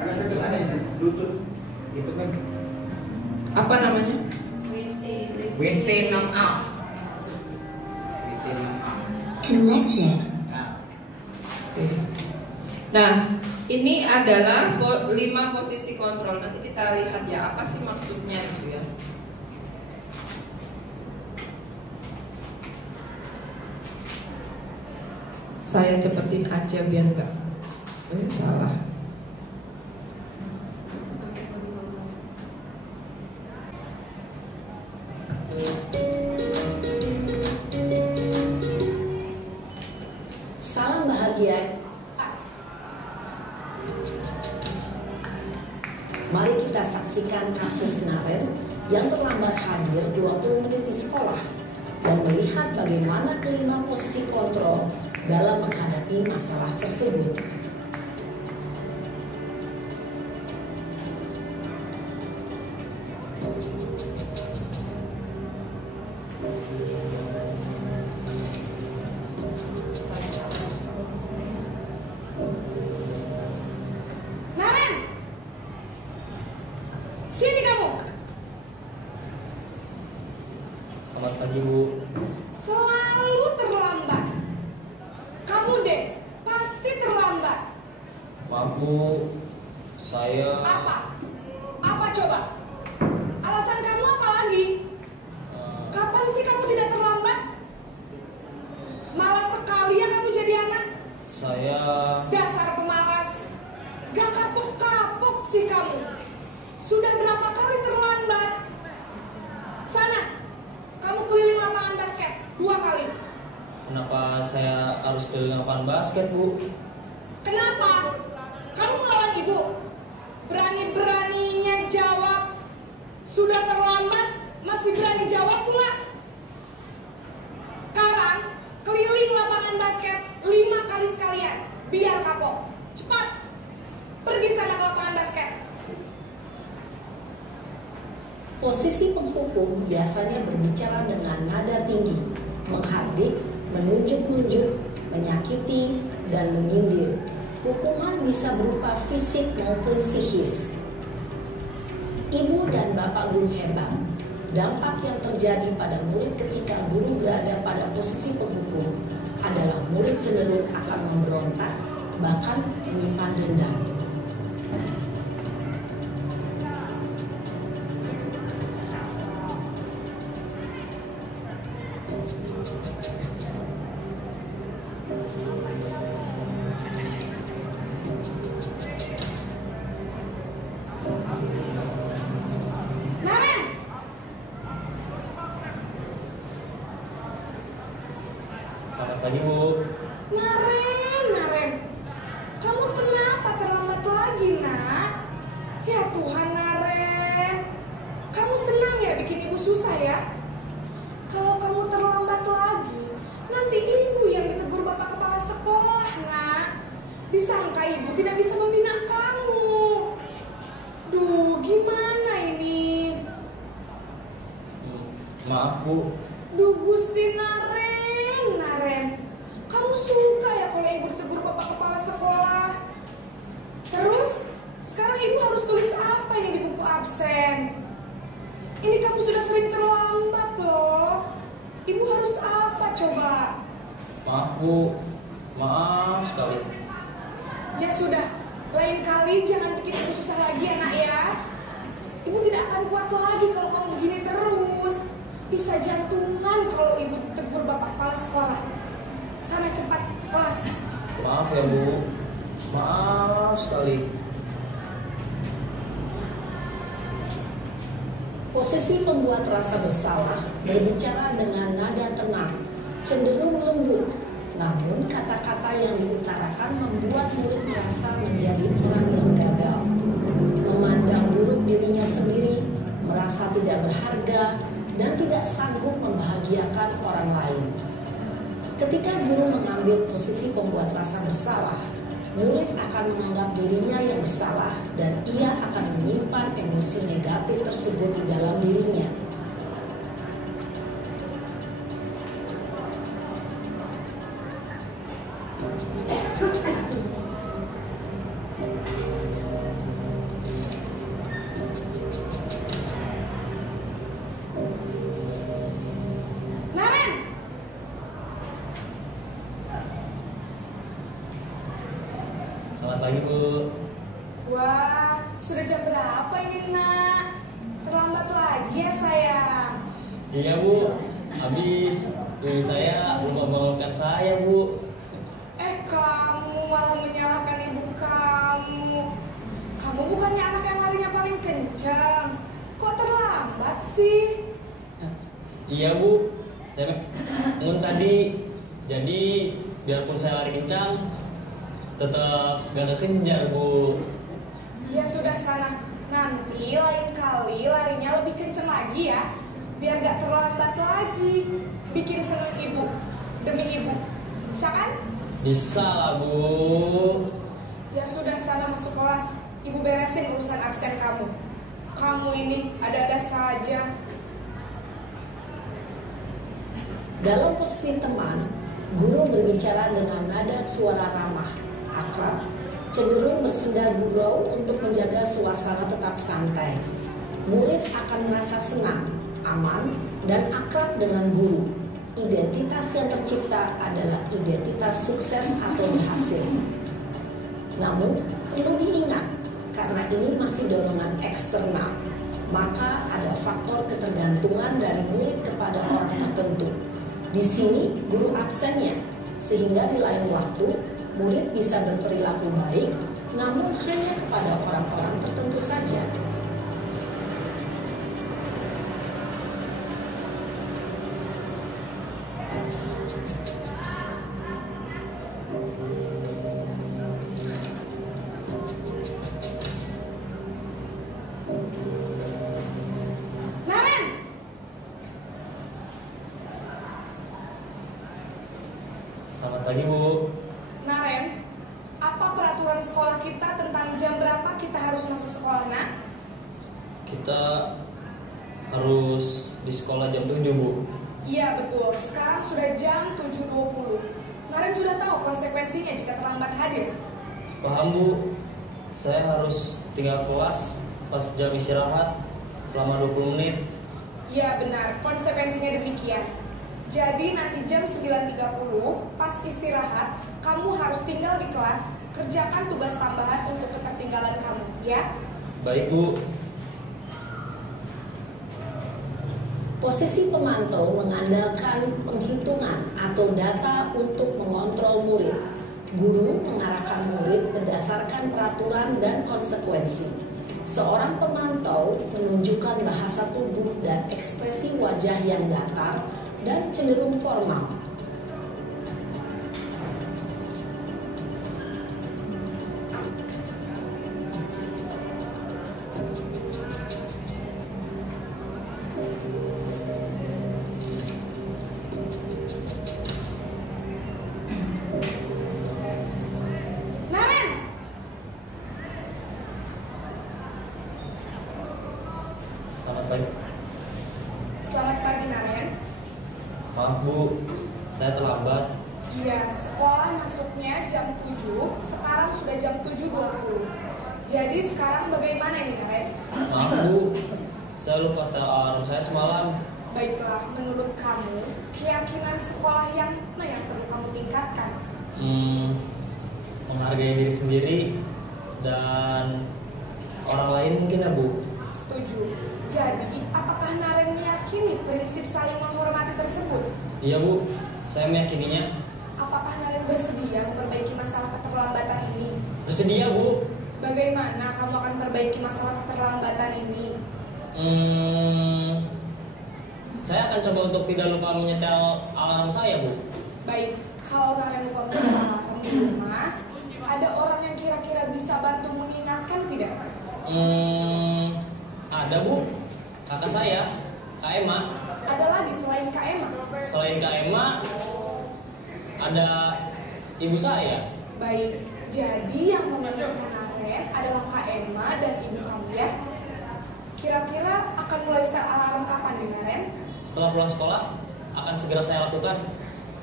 Ada keterangan Bluetooth. Itu kan Apa namanya? WT6A. Nah, ini adalah 5 posisi kontrol. Nanti kita lihat ya, apa sih maksudnya itu ya. Saya cepetin aja biar enggak salah. Salam bahagia. Mari kita saksikan kasus Naren yang terlambat hadir 20 menit di sekolah dan melihat bagaimana kelima posisi kontrol dalam menghadapi masalah tersebut. Naren, sini kamu. Selamat pagi Bu. Selalu terlambat. Kamu deh, pasti terlambat. Maaf Bu, saya Apa? Apa coba? Alasan kamu apa lagi? Kapan sih kamu tidak terlambat? Malas sekali ya kamu jadi anak. saya Dasar pemalas. Gak kapok-kapok sih kamu. Sudah berapa kali terlambat? Sana, kamu keliling lapangan basket 2 kali. kenapa saya harus keliling lapangan basket Bu? Kenapa? Kamu melawan ibu. Berani-beraninya jawab. Sudah terlambat, masih berani jawab pula. Sekarang, keliling lapangan basket 5 kali sekalian. Biar kapok. Cepat. Pergi sana ke lapangan basket. Posisi penghukum biasanya berbicara dengan nada tinggi, menghardik, menunjuk-nunjuk, menyakiti, dan menyindir. Hukuman bisa berupa fisik maupun psikis. Ibu dan bapak guru hebat. Dampak yang terjadi pada murid ketika guru berada pada posisi penghukum adalah murid cenderung akan memberontak, bahkan menyimpan dendam. Naren, Selamat pagi Bu. Naren, Kamu kenapa terlambat? ibu tidak bisa membina kamu. Duh, gimana ini? Maaf Bu. Duh Gusti Naren, kamu suka ya kalau ibu ditegur bapak kepala sekolah? Terus, sekarang ibu harus tulis apa ini di buku absen? Ini kamu sudah sering terlambat loh. Ibu harus apa coba? Maaf Bu. Maaf sekali. Ya sudah, lain kali jangan bikin ibu susah lagi ya nak ya. Ibu tidak akan kuat lagi kalau kamu begini terus. Bisa jantungan kalau ibu ditegur bapak kepala sekolah. Sana cepat ke kelas. Maaf ya Bu. Maaf sekali. Posisi pembuat rasa bersalah berbicara dengan nada tenang, cenderung lembut. Namun kata-kata yang diutarakan membuat murid merasa menjadi orang yang gagal, memandang buruk dirinya sendiri, merasa tidak berharga, dan tidak sanggup membahagiakan orang lain. Ketika guru mengambil posisi pembuat rasa bersalah, murid akan menganggap dirinya yang bersalah dan ia akan menyimpan emosi negatif tersebut di dalam dirinya. Naren, Selamat pagi Bu. wah sudah jam berapa ini nak? Terlambat lagi ya sayang. Iya Bu. Habis ibu saya lupa membangunkan saya Bu. Kamu malah menyalahkan ibu kamu. Kamu bukannya anak yang larinya paling kencang. Kok terlambat sih? Iya Bu. Saya bangun tadi. Jadi biarpun saya lari kencang, tetap gak kekejar Bu. Ya sudah sana. Nanti lain kali larinya lebih kencang lagi ya. Biar gak terlambat lagi. Bikin seneng ibu. Demi ibu. Bisa kan? Bisa lah Bu. Ya sudah sana masuk kelas. Ibu beresin urusan absen kamu. Kamu ini ada-ada saja. Dalam posisi teman, guru berbicara dengan nada suara ramah, akrab, cenderung bersenda gurau untuk menjaga suasana tetap santai. Murid akan merasa senang, aman, dan akrab dengan guru. Identitas yang tercipta adalah identitas sukses atau berhasil. Namun, perlu diingat, karena ini masih dorongan eksternal, maka ada faktor ketergantungan dari murid kepada orang tertentu. Di sini, guru absennya, sehingga di lain waktu, murid bisa berperilaku baik, namun hanya kepada orang-orang tertentu saja. Naren, Selamat pagi Bu. Naren, apa peraturan sekolah kita tentang jam berapa kita harus masuk sekolah, nak? Kita harus di sekolah jam 7 Bu. Iya betul, sekarang sudah jam 7.20. Naren sudah tahu konsekuensinya jika terlambat hadir. Paham Bu. Saya harus tinggal kelas pas jam istirahat selama 20 menit. Iya benar, konsekuensinya demikian. Jadi nanti jam 9.30 pas istirahat, kamu harus tinggal di kelas, kerjakan tugas tambahan untuk ketertinggalan kamu, ya? Baik Bu. Posisi pemantau mengandalkan penghitungan atau data untuk mengontrol murid. Guru mengarahkan murid berdasarkan peraturan dan konsekuensi. Seorang pemantau menunjukkan bahasa tubuh dan ekspresi wajah yang datar dan cenderung formal. Naren, sekarang sudah jam 7.20. Jadi sekarang bagaimana ini Naren? Maaf Bu, saya lupa setel alarm saya semalam. Baiklah, menurut kamu, keyakinan sekolah yang mana yang perlu kamu tingkatkan? Menghargai diri sendiri dan orang lain mungkin ya Bu. Setuju. Jadi, apakah Naren meyakini prinsip saling menghormati tersebut? Iya Bu, saya meyakininya. Apakah Naren bersedia memperbaiki masalah keterlambatan ini? Bersedia Bu. Bagaimana kamu akan perbaiki masalah keterlambatan ini? Saya akan coba untuk tidak lupa menyetel alarm saya Bu. Baik, kalau Naren lupa menyetel alarm di rumah, ada orang yang kira-kira bisa bantu mengingatkan tidak? Ada Bu, kakak saya, Kak Emma. Ada lagi selain Kak Emma? Selain Kak Emma, ada ibu saya. Baik, jadi yang mengingatkan Naren adalah Kak Emma dan ibu kamu ya. Kira-kira akan mulai setel alarm kapan nih Naren? Setelah pulang sekolah, akan segera saya lakukan.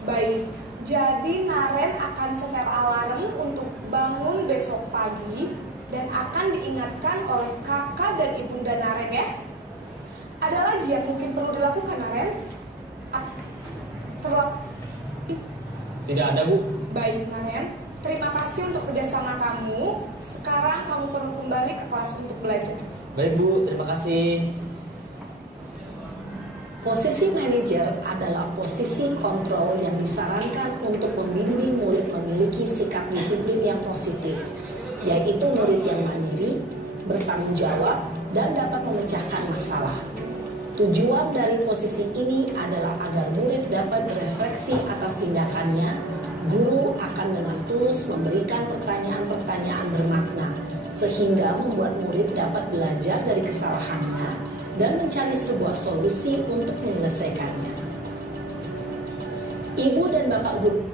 Baik, jadi Naren akan setel alarm untuk bangun besok pagi dan akan diingatkan oleh kakak dan ibunda Naren ya. Ada lagi yang mungkin perlu dilakukan Naren? Tidak ada Bu. Baik Naren, terima kasih untuk kerjasama kamu. Sekarang kamu perlu kembali ke kelas untuk belajar. Baik Bu, terima kasih. Posisi manajer adalah posisi kontrol yang disarankan untuk membimbing murid memiliki sikap disiplin yang positif, yaitu murid yang mandiri, bertanggung jawab, dan dapat memecahkan masalah. Tujuan dari posisi ini adalah agar murid dapat berefleksi atas tindakannya. Guru akan dengan tulus memberikan pertanyaan-pertanyaan bermakna, sehingga membuat murid dapat belajar dari kesalahannya dan mencari sebuah solusi untuk menyelesaikannya. Ibu dan Bapak Guru.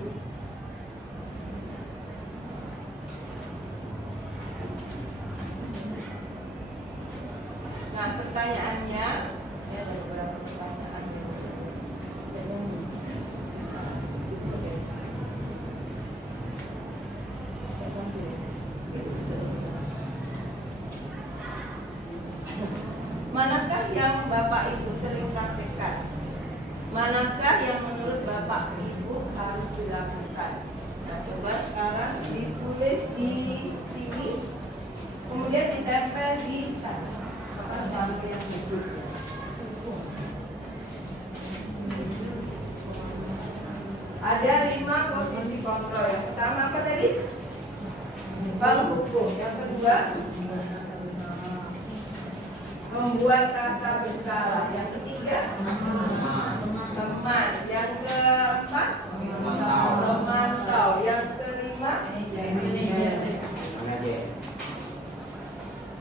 Nah, pertanyaannya, ya ada beberapa pertanyaan. Manakah yang Bapak Ibu sering praktekkan? Manakah yang menurut Bapak Ibu harus dilakukan? Nah, coba sekarang ditulis di sini, kemudian ditempel di sana. Yang ada 5 posisi kontrol. Yang pertama apa tadi? Bank hukum. Yang kedua, membuat rasa bersalah. Yang ketiga, teman. Yang keempat, memantau. Yang kelima,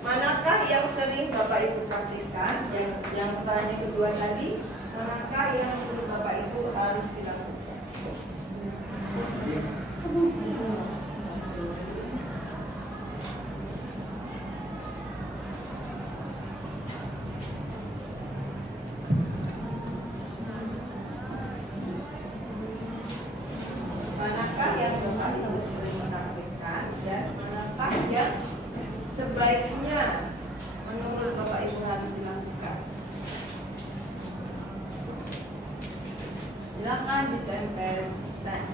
manakah yang sering Bapak Ibu praktikkan? Yang pertanyaan kedua tadi, manakah yang menurut Bapak Ibu harus dilakukan? Manakah yang Bapak Ibu sering praktikkan dan manakah yang sebaiknya menurut Bapak Ibu harus dilakukan? Silakan ditempel sana.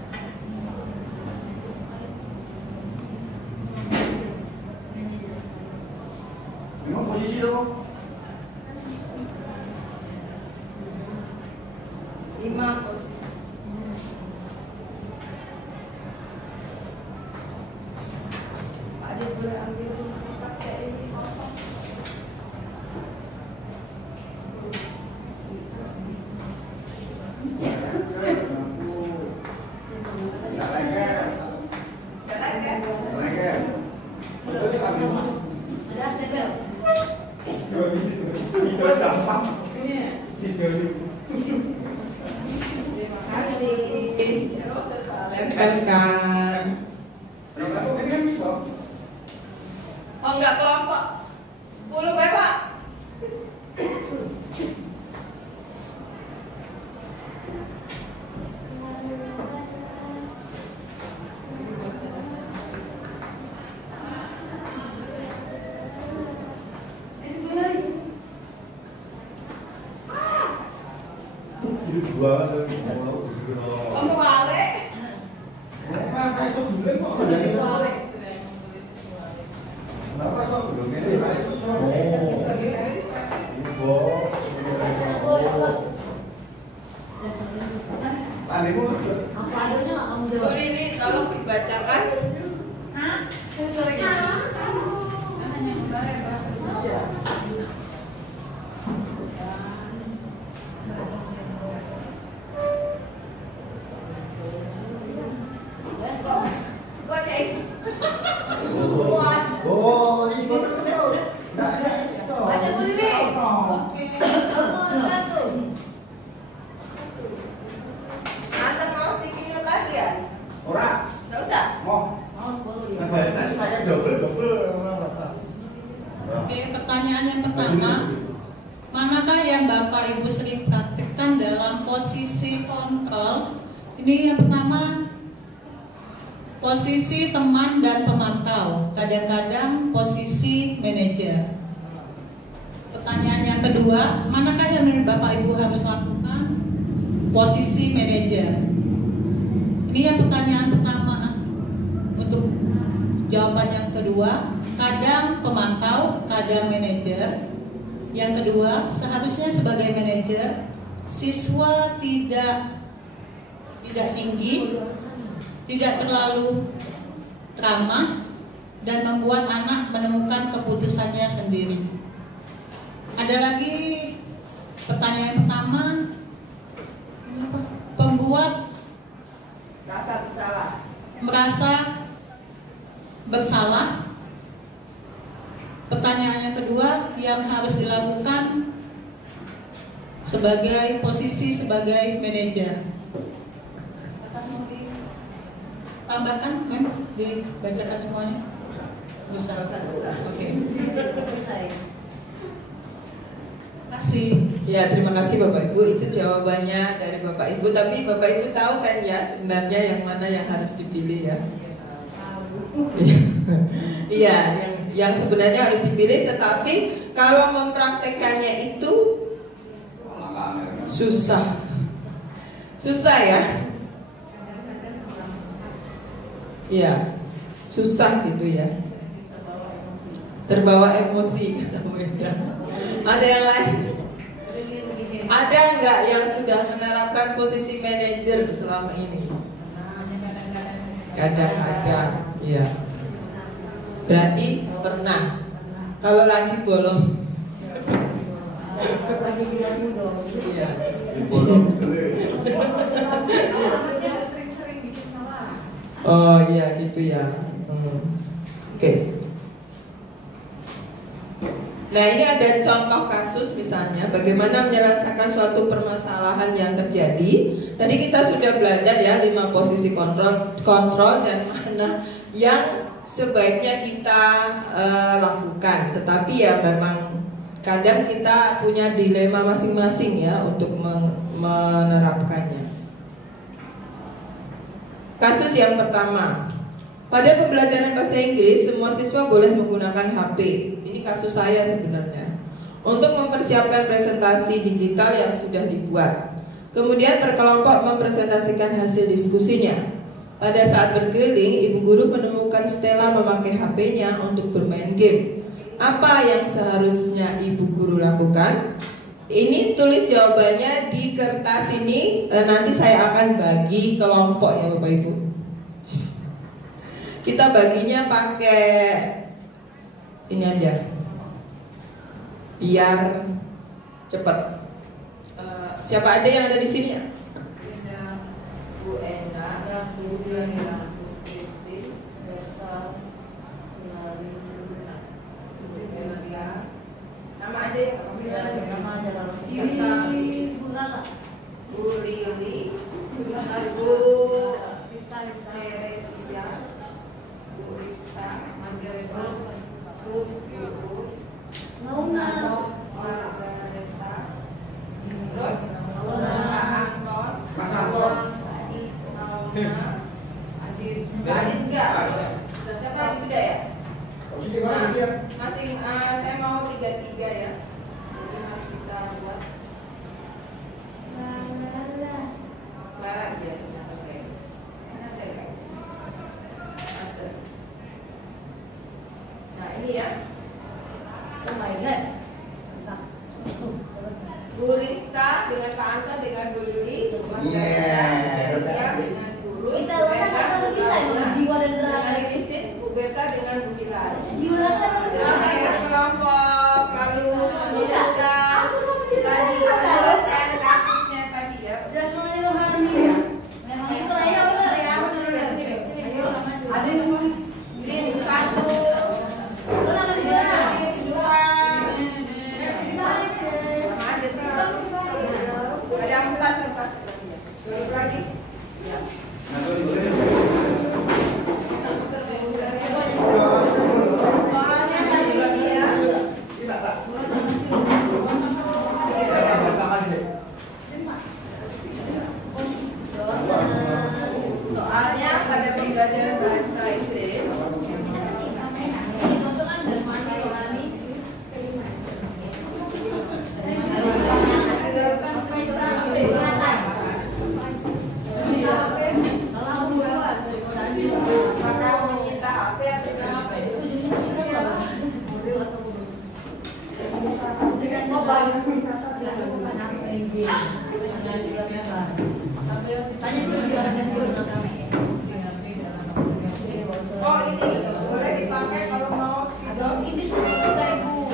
Memang posisi dong. 5 posisi. Ada boleh ambil dulu pas kayak ini kosong. Tempelkan. Oh enggak kelompok 10 Bapak. Oh, kebalik. Bu ini tolong dibacakan. Oke, pertanyaan yang pertama, manakah yang Bapak Ibu sering praktikkan dalam posisi kontrol? Ini yang pertama, posisi teman dan pemantau, kadang-kadang posisi manajer. Pertanyaan yang kedua, manakah yang Bapak Ibu harus lakukan? Posisi manajer. Ini yang pertanyaan pertama. Untuk jawaban yang kedua, kadang pemantau, kadang manajer. Yang kedua, seharusnya sebagai manajer, siswa tidak tinggi, tidak terlalu ramah, dan membuat anak menemukan keputusannya sendiri. Ada lagi pertanyaan pertama, pembuat merasa bersalah. Pertanyaan yang kedua, yang harus dilakukan sebagai posisi sebagai manajer. Tambahkan, dibacakan semuanya. Bisa. Oke. Kasih. Ya, terima kasih Bapak Ibu. Itu jawabannya dari Bapak Ibu. Tapi Bapak Ibu tahu kan ya sebenarnya yang mana yang harus dipilih ya? Iya, yang sebenarnya harus dipilih. Tetapi kalau mempraktekannya itu susah ya. Iya, susah gitu ya. Terbawa emosi. Ada yang lain? Ada nggak yang sudah menerapkan posisi manajer selama ini? Kadang-kadang, ya. Berarti pernah. Kalau lagi bolong. Iya. Oh iya gitu ya. Oke. Nah ini ada contoh kasus misalnya bagaimana menyelesaikan suatu permasalahan yang terjadi. Tadi kita sudah belajar ya 5 posisi kontrol dan mana yang sebaiknya kita lakukan. Tetapi ya memang kadang kita punya dilema masing-masing ya untuk menerapkannya. Kasus yang pertama, pada pembelajaran bahasa Inggris, semua siswa boleh menggunakan HP. Ini kasus saya sebenarnya. Untuk mempersiapkan presentasi digital yang sudah dibuat. Kemudian berkelompok mempresentasikan hasil diskusinya. Pada saat berkeliling, ibu guru menemukan Stella memakai HP-nya untuk bermain game. Apa yang seharusnya ibu guru lakukan? Ini tulis jawabannya di kertas ini. Nanti saya akan bagi kelompok ya Bapak Ibu. Kita baginya pakai ini aja, biar cepat. Siapa aja yang ada di sini ya? Bu Ena, Bu Kristi, nama aja ya? Nama aja kalau Bu Lili, Bu Teresia, Bu Rista, Ruth, Margareta, terus Pak Anton, Mas Anton, Adit enggak? Siapa yang sudah ya? Masing saya mau 3-3 ya. Jadi harus kita buat. Nah ini ya. Oh my god. Bu Rista dengan Pak Anton dengan Bu Lili. Dengan Guru. Kita lakukan bisa jiwa dan raga. Bu Beta dengan Bu Hilal. Jiwa raga Silakan kelompok lalu Bu Rista. Tadi selesai kasusnya tadi ya. jelas mengenai rohani ya. Memang itu ya benar ya. Ada ini satu. Ada 4 kertas lagi. Ya. Soalnya tadi ya. Soalnya pada pembelajaran bahasa Inggris oh ini boleh dipakai kalau mau spidol. ini sudah selesai Bu.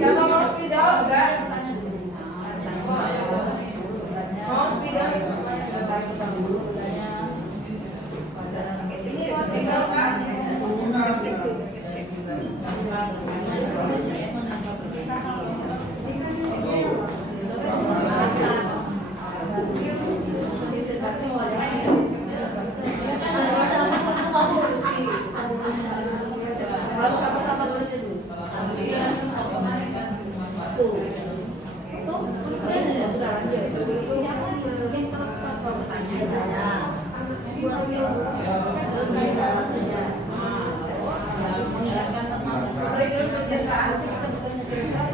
Kalau mau spidol enggak? Mau spidol? Ini mau spidol kan? Harus sama-sama bersih dulu. Sudah lanjut.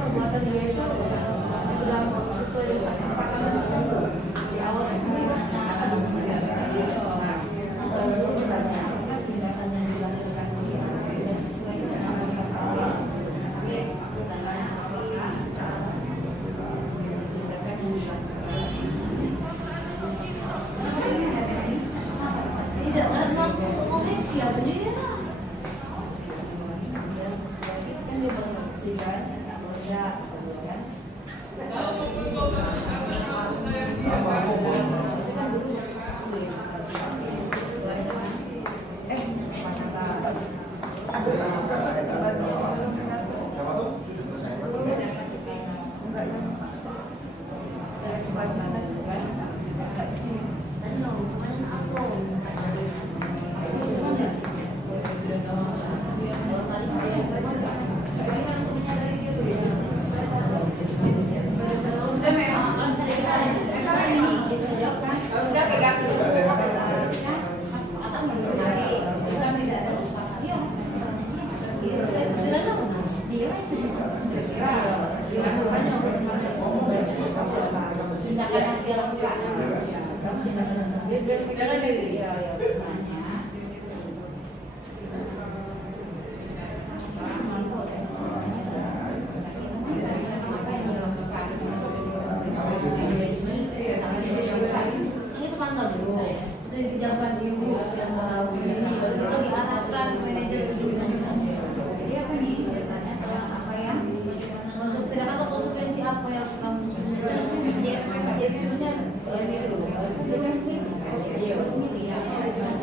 Perbuatan dia itu sudah sesuai dengan kesepakatan di awal sebelumnya ada tindakan yang dilakukan tidak sesuai dengan tidak karena konvensi ya benar kan dia berfungsi kan ya kan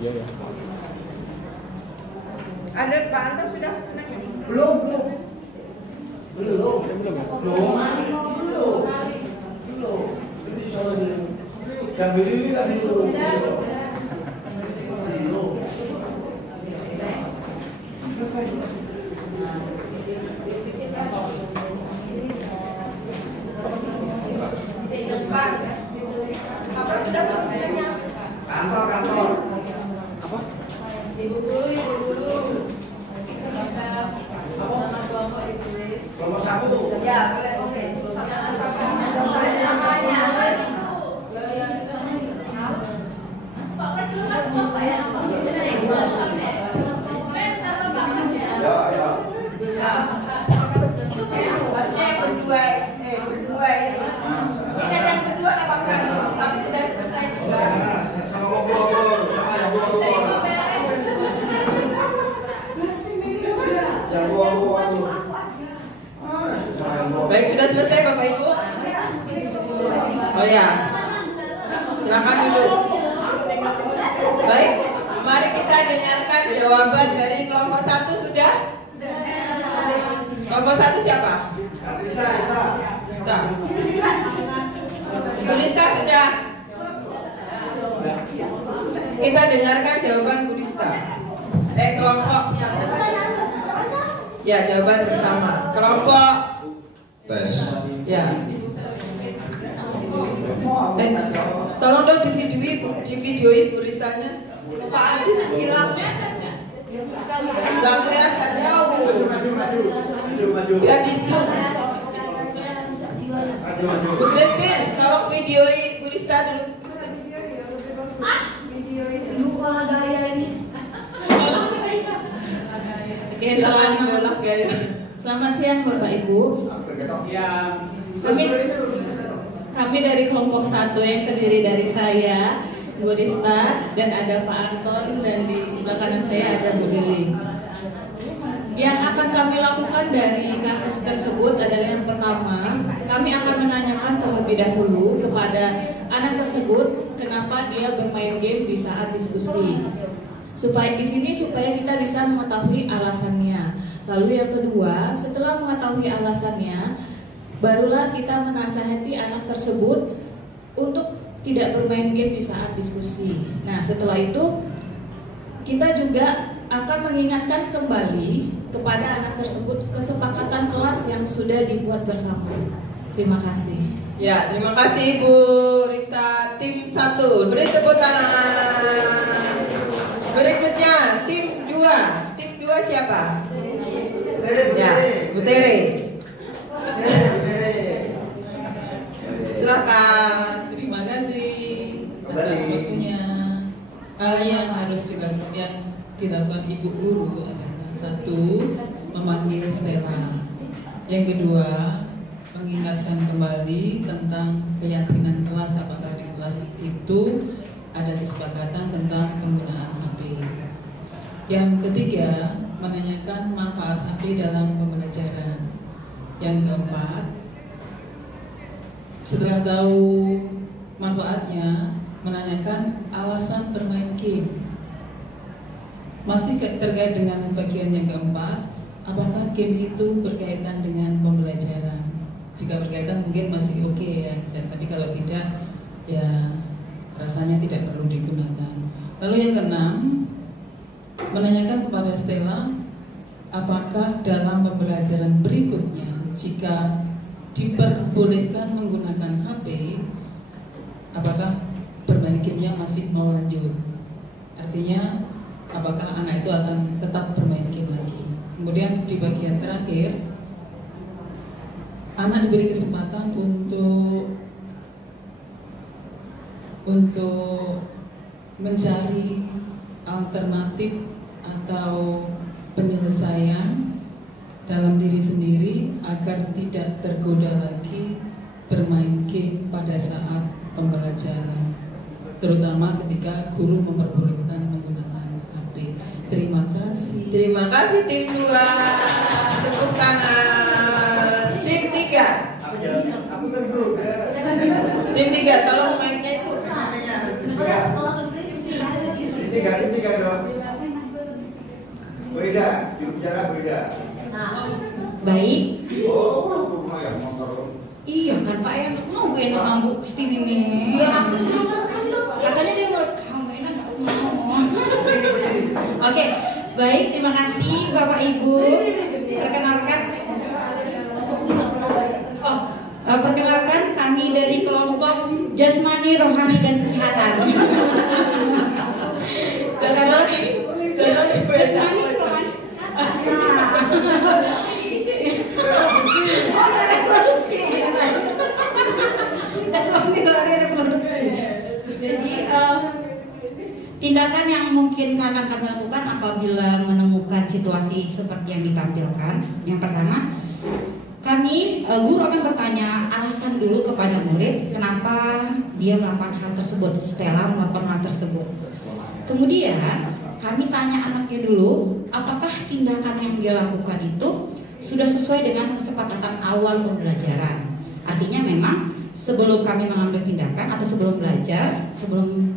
Iya ya. Ada Pak Anton sudah nanya? Belum. Ini soalnya yang ini kan itu. Pak, apa sudah prosesnya? Kantor. Apa? Ibu guru. Nama kelompok ditulis. Kelompok 1. Ya, boleh. Oke. Harusnya yang berdua ya. Ini ada yang berdua 18, tapi sudah selesai juga. Sama ngobrol, sama yang ngobrol. Yang ngobrol. Baik, sudah selesai Bapak Ibu? Oh ya. Silakan duduk. Baik, mari kita dengarkan jawaban dari kelompok 1 sudah? Kelompok 1 siapa? Rista. Bu Rista sudah? Kita dengarkan jawaban Bu Rista. Kelompok 1. Ya, jawaban bersama. Kelompok Tes. ya. Tolong dong divideoi Bu Ristanya. Pak Aldi hilang. Nggak kelihatan jauh. Biar di zoom. Bu Christine, tolong videoi Bu Rista dulu. Oke, selamat siang Bapak Ibu. Kami dari kelompok 1 yang terdiri dari saya, Bu Rista, dan ada Pak Anton, dan di sebelah kanan saya ada Bu Lili. Yang akan kami lakukan dari kasus tersebut adalah yang pertama, kami akan menanyakan terlebih dahulu kepada anak tersebut kenapa dia bermain game di saat diskusi. Supaya kita bisa mengetahui alasannya. Lalu yang kedua, setelah mengetahui alasannya, barulah kita menasihati anak tersebut untuk tidak bermain game di saat diskusi. Nah, setelah itu kita juga akan mengingatkan kembali kepada anak tersebut kesepakatan kelas yang sudah dibuat bersama. Terima kasih. Ya, terima kasih Bu Rista. Tim 1, beri tepuk tangan. Berikutnya tim 2. Tim 2 siapa? Ya, Bu Tere. Silakan. Terima kasih atas waktunya. Yang harus dilakukan Ibu Guru adalah 1, memanggil Stella. Yang kedua, mengingatkan kembali tentang keyakinan kelas, apakah di kelas itu ada kesepakatan tentang penggunaan HP. Yang ketiga, menanyakan manfaat HP dalam pembelajaran. Yang keempat, setelah tahu manfaatnya, menanyakan alasan bermain game. Masih terkait dengan bagian yang keempat, apakah game itu berkaitan dengan pembelajaran? Jika berkaitan mungkin masih oke ya, tapi kalau tidak, ya rasanya tidak perlu digunakan. Lalu yang keenam, menanyakan kepada Stella, apakah dalam pembelajaran berikutnya jika diperbolehkan menggunakan HP, apakah bermain gamenya masih mau lanjut? Artinya, apakah anak itu akan tetap bermain game lagi? Kemudian di bagian terakhir, anak diberi kesempatan untuk mencari alternatif atau penyelesaian dalam diri sendiri agar tidak tergoda lagi bermain game pada saat pembelajaran, terutama ketika guru memperbolehkan menggunakan HP. Terima kasih. Terima kasih tim 2. Tepuk tangan. Tim 3. Aku kan guru. Tim 3, tolong mic-nya Ibu. Tiga dong. Beda, bicara beda. Baik. Oh, lumayan motor. Iya kan Pak ya, mau gue enak sambut Christine ini. Katanya dia mau kamu enak nggak mau. Oke, baik, terima kasih Bapak Ibu. Perkenalkan kami dari kelompok Jasmani, Rohani dan Kesehatan. Jasmani, Rohani, Jadi tindakan yang mungkin akan kami lakukan apabila menemukan situasi seperti yang ditampilkan. Yang pertama, kami guru akan bertanya alasan dulu kepada murid kenapa dia melakukan hal tersebut, Stella melakukan hal tersebut. Kemudian kami tanya anaknya dulu apakah tindakan yang dia lakukan itu sudah sesuai dengan kesepakatan awal pembelajaran. Artinya memang sebelum kami mengambil tindakan atau sebelum belajar, sebelum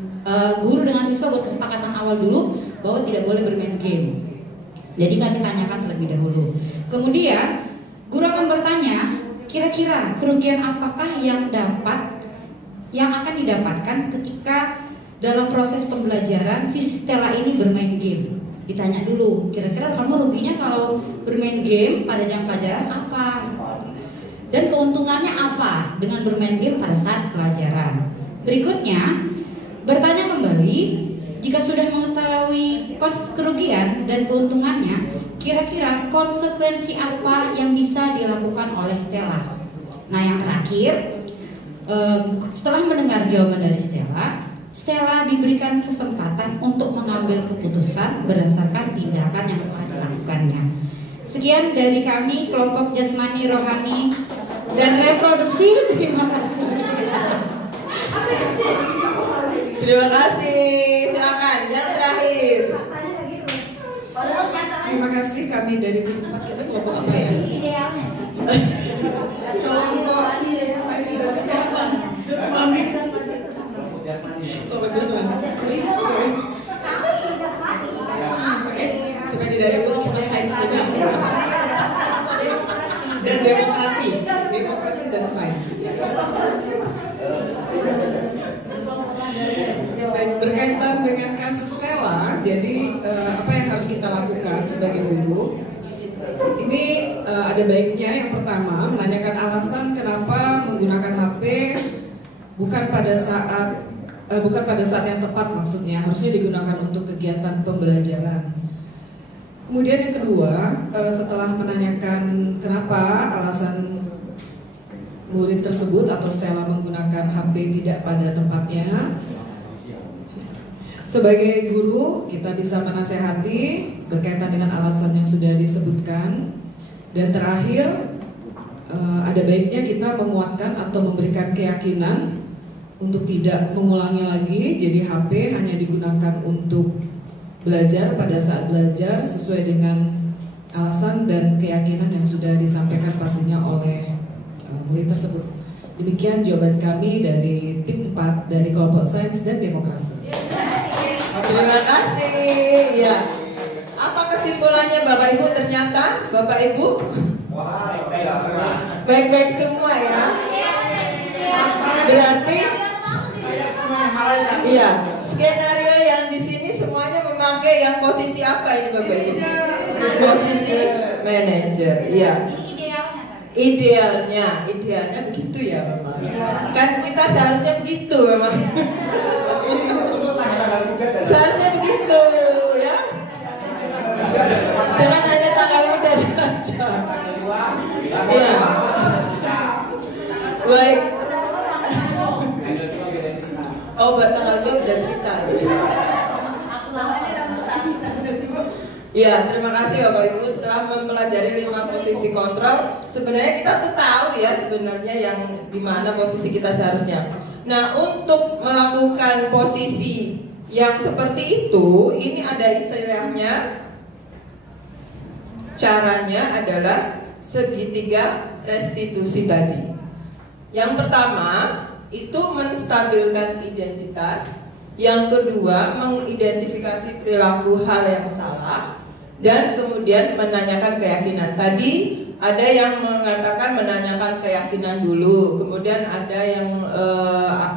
guru dengan siswa berkesepakatan awal dulu bahwa tidak boleh bermain game. Jadi kami tanyakan terlebih dahulu. Kemudian guru akan bertanya, kira-kira kerugian apakah yang akan didapatkan ketika dalam proses pembelajaran si Stella ini bermain game. Ditanya dulu, kira-kira kamu ruginya kalau bermain game pada jam pelajaran apa? Dan keuntungannya apa dengan bermain game pada saat pelajaran? Berikutnya, bertanya kembali, jika sudah mengetahui kerugian dan keuntungannya, kira-kira konsekuensi apa yang bisa dilakukan oleh Stella? Nah, yang terakhir, setelah mendengar jawaban dari Stella diberikan kesempatan untuk mengambil keputusan berdasarkan tindakan yang telah dilakukannya. Sekian dari kami, kelompok Jasmani, Rohani, dan Reproduksi. Terima kasih. Terima kasih. Silakan yang terakhir. Terima kasih, kami dari tim 4. Kita kelompok apa ya? Idealnya. Kelompok sains dan kesehatan. Jasmani. Kelompok Jasmani. Oke, supaya tidak ribut kita sains saja. Dan demokrasi dan sains. Baik, berkaitan dengan kasus Stella, jadi apa yang harus kita lakukan sebagai guru? Ini ada baiknya yang pertama menanyakan alasan kenapa menggunakan HP bukan pada saat yang tepat, maksudnya harusnya digunakan untuk kegiatan pembelajaran. Kemudian yang kedua, setelah menanyakan kenapa alasan murid tersebut atau Stella menggunakan HP tidak pada tempatnya, sebagai guru kita bisa menasehati berkaitan dengan alasan yang sudah disebutkan. Dan terakhir, ada baiknya kita menguatkan atau memberikan keyakinan untuk tidak mengulangi lagi. Jadi HP hanya digunakan untuk belajar pada saat belajar sesuai dengan alasan dan keyakinan yang sudah disampaikan pastinya oleh murid tersebut. Demikian jawaban kami dari tim 4 dari kelompok sains dan demokrasi. Terima kasih. Ya. Apa kesimpulannya Bapak Ibu? Ternyata Bapak Ibu baik-baik semua ya. Berarti iya, skenario yang di sini semuanya memakai yang posisi apa ini Bapak Ibu? Posisi manajer. Iya. Idealnya begitu ya memang. Kan kita seharusnya begitu memang. Seharusnya begitu ya. Jangan hanya tanggal muda saja. Iya. Baik. Oh, tanggal 2 udah cerita. Ya, terima kasih Bapak Ibu. Setelah mempelajari 5 posisi kontrol, sebenarnya kita tuh tahu ya sebenarnya yang di mana posisi kita seharusnya. Nah, untuk melakukan posisi yang seperti itu, ini ada istilahnya. Caranya adalah segitiga restitusi tadi. Yang pertama itu menstabilkan identitas, Yang kedua, mengidentifikasi perilaku hal yang salah. Dan kemudian menanyakan keyakinan. Tadi ada yang mengatakan menanyakan keyakinan dulu, kemudian ada yang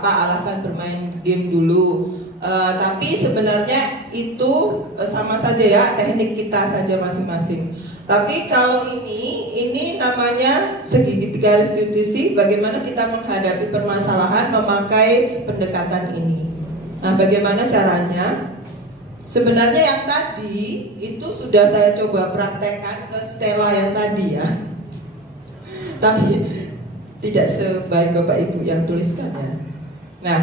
alasan bermain game dulu. Tapi sebenarnya itu sama saja ya, teknik kita saja masing-masing. Tapi kalau ini namanya segi garis intuisi, bagaimana kita menghadapi permasalahan memakai pendekatan ini. Nah, bagaimana caranya? Sebenarnya yang tadi itu sudah saya coba praktekkan ke Stella yang tadi ya. Tapi tidak sebaik Bapak Ibu yang tuliskan ya. Nah,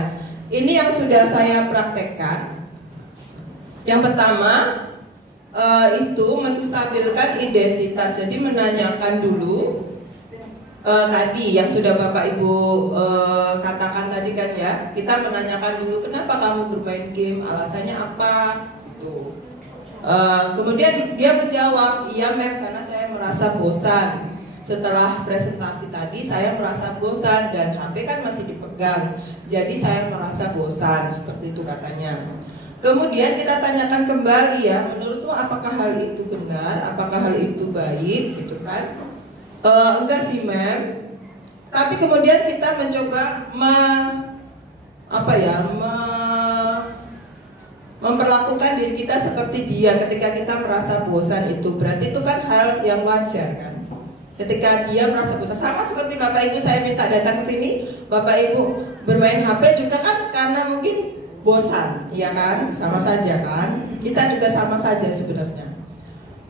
ini yang sudah saya praktekkan. Yang pertama itu menstabilkan identitas. Jadi menanyakan dulu tadi yang sudah Bapak Ibu katakan tadi kan ya. Kita menanyakan dulu kenapa kamu bermain game, alasannya apa gitu. Kemudian dia menjawab, iya mem, karena saya merasa bosan. Setelah presentasi tadi saya merasa bosan dan HP kan masih dipegang. Jadi saya merasa bosan, seperti itu katanya. Kemudian kita tanyakan kembali ya, menurutmu apakah hal itu benar, apakah hal itu baik gitu kan? Enggak sih mem. Tapi kemudian kita mencoba memperlakukan diri kita seperti dia ketika kita merasa bosan itu. Berarti itu kan hal yang wajar kan? Ketika dia merasa bosan, sama seperti Bapak Ibu saya minta datang ke sini, Bapak Ibu bermain HP juga kan karena mungkin bosan, iya kan? Sama saja kan? Kita juga sama saja sebenarnya.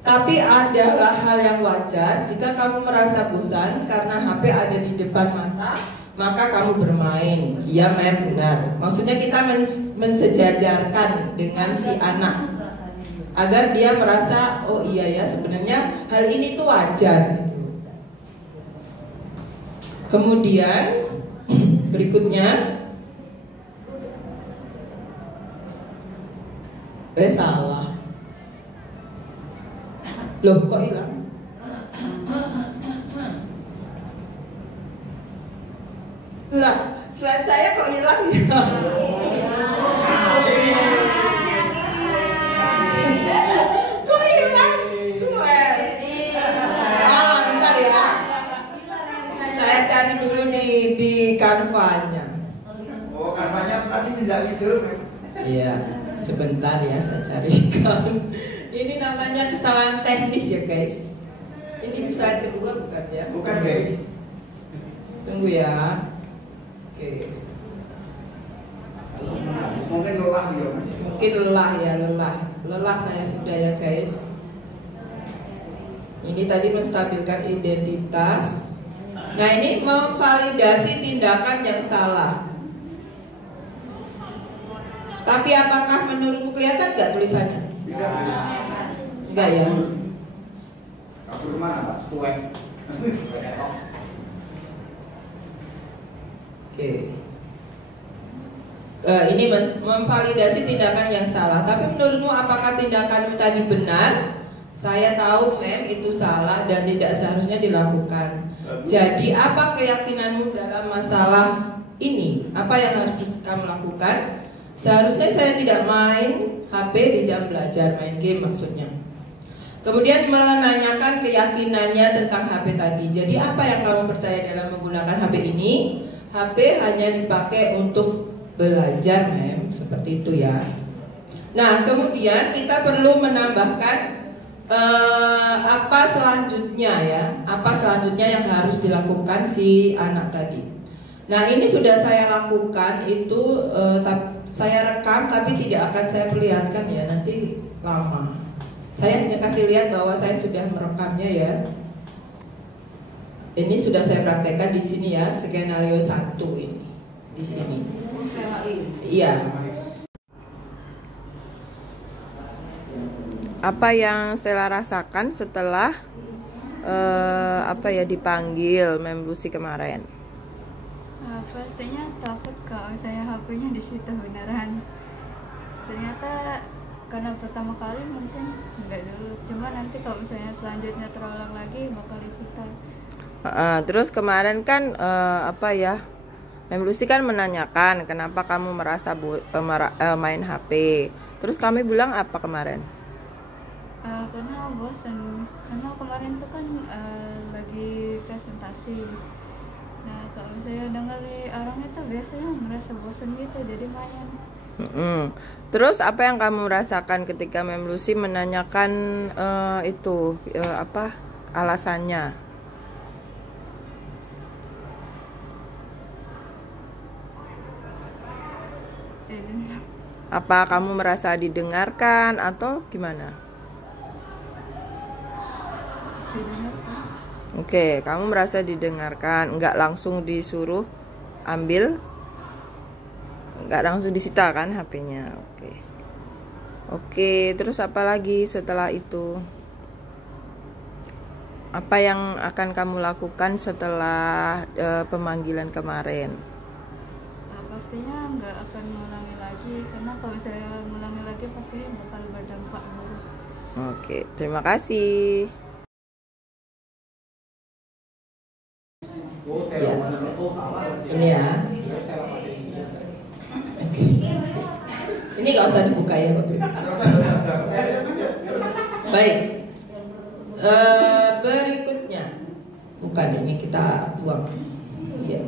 Tapi adalah hal yang wajar jika kamu merasa bosan karena HP ada di depan mata, maka kamu bermain. Iya mem, benar. Maksudnya kita mensejajarkan dengan si anak agar dia merasa, oh iya ya sebenarnya hal ini tuh wajar. Kemudian berikutnya, salah. Loh kok hilang? Lah, slide saya kok hilang ya? Kok hilang slide? Bentar ya. Saya cari dulu nih di Canva-nya. Oh, Canva-nya tadi tidak gitu. Iya, sebentar ya saya carikan. Ini namanya kesalahan teknis ya guys. Ini slide kedua bukan ya? Bukan guys. Tunggu ya. Oke. Mungkin lelah ya. Mungkin lelah ya, lelah saya sudah ya guys. Ini tadi menstabilkan identitas. Nah ini memvalidasi tindakan yang salah. Tapi apakah menurutmu kelihatan nggak tulisannya? Enggak ya. Kabur mana Pak? Tuwek. Oke. Ini memvalidasi tindakan yang salah. Tapi menurutmu apakah tindakanmu tadi benar? Saya tahu mem itu salah dan tidak seharusnya dilakukan. Jadi apa keyakinanmu dalam masalah ini? Apa yang harus kamu lakukan? Seharusnya saya tidak main HP di jam belajar, main game maksudnya. Kemudian menanyakan keyakinannya tentang HP tadi. Jadi apa yang kamu percaya dalam menggunakan HP ini? HP hanya dipakai untuk belajar mem, seperti itu ya. Nah kemudian kita perlu menambahkan apa selanjutnya ya, apa selanjutnya yang harus dilakukan si anak tadi. Nah ini sudah saya lakukan itu, saya rekam tapi tidak akan saya perlihatkan ya, nanti lama. Saya hanya kasih lihat bahwa saya sudah merekamnya ya. Ini sudah saya praktekkan di sini ya, skenario 1 ini di sini. Iya. Apa yang Stella rasakan setelah dipanggil Mem Lucy kemarin? Pastinya takut kalau saya HP-nya disita beneran. Ternyata karena pertama kali mungkin enggak dulu, cuma nanti kalau misalnya selanjutnya terulang lagi bakal disita. Terus kemarin kan Mem Lucy kan menanyakan kenapa kamu merasa main HP. Terus kami bilang apa kemarin? Karena bosan. Karena kemarin tuh kan lagi presentasi. Nah kalau saya dengar dari orang itu biasanya merasa bosan gitu, jadi main. Terus apa yang kamu rasakan ketika Mem Lucy menanyakan itu apa alasannya? Apa kamu merasa didengarkan atau gimana? Oke, kamu merasa didengarkan, nggak langsung disuruh ambil, nggak langsung disita kan HP-nya. Oke, terus apa lagi setelah itu? Apa yang akan kamu lakukan setelah pemanggilan kemarin? Pastinya nggak akan mengulangi lagi, karena kalau saya mengulangi lagi pastinya bakal berdampak buruk. Oke, terima kasih. Ya. Ini ya. Ini nggak usah dibuka ya, Bapak. Baik. Berikutnya, bukan ini kita buang. Iya.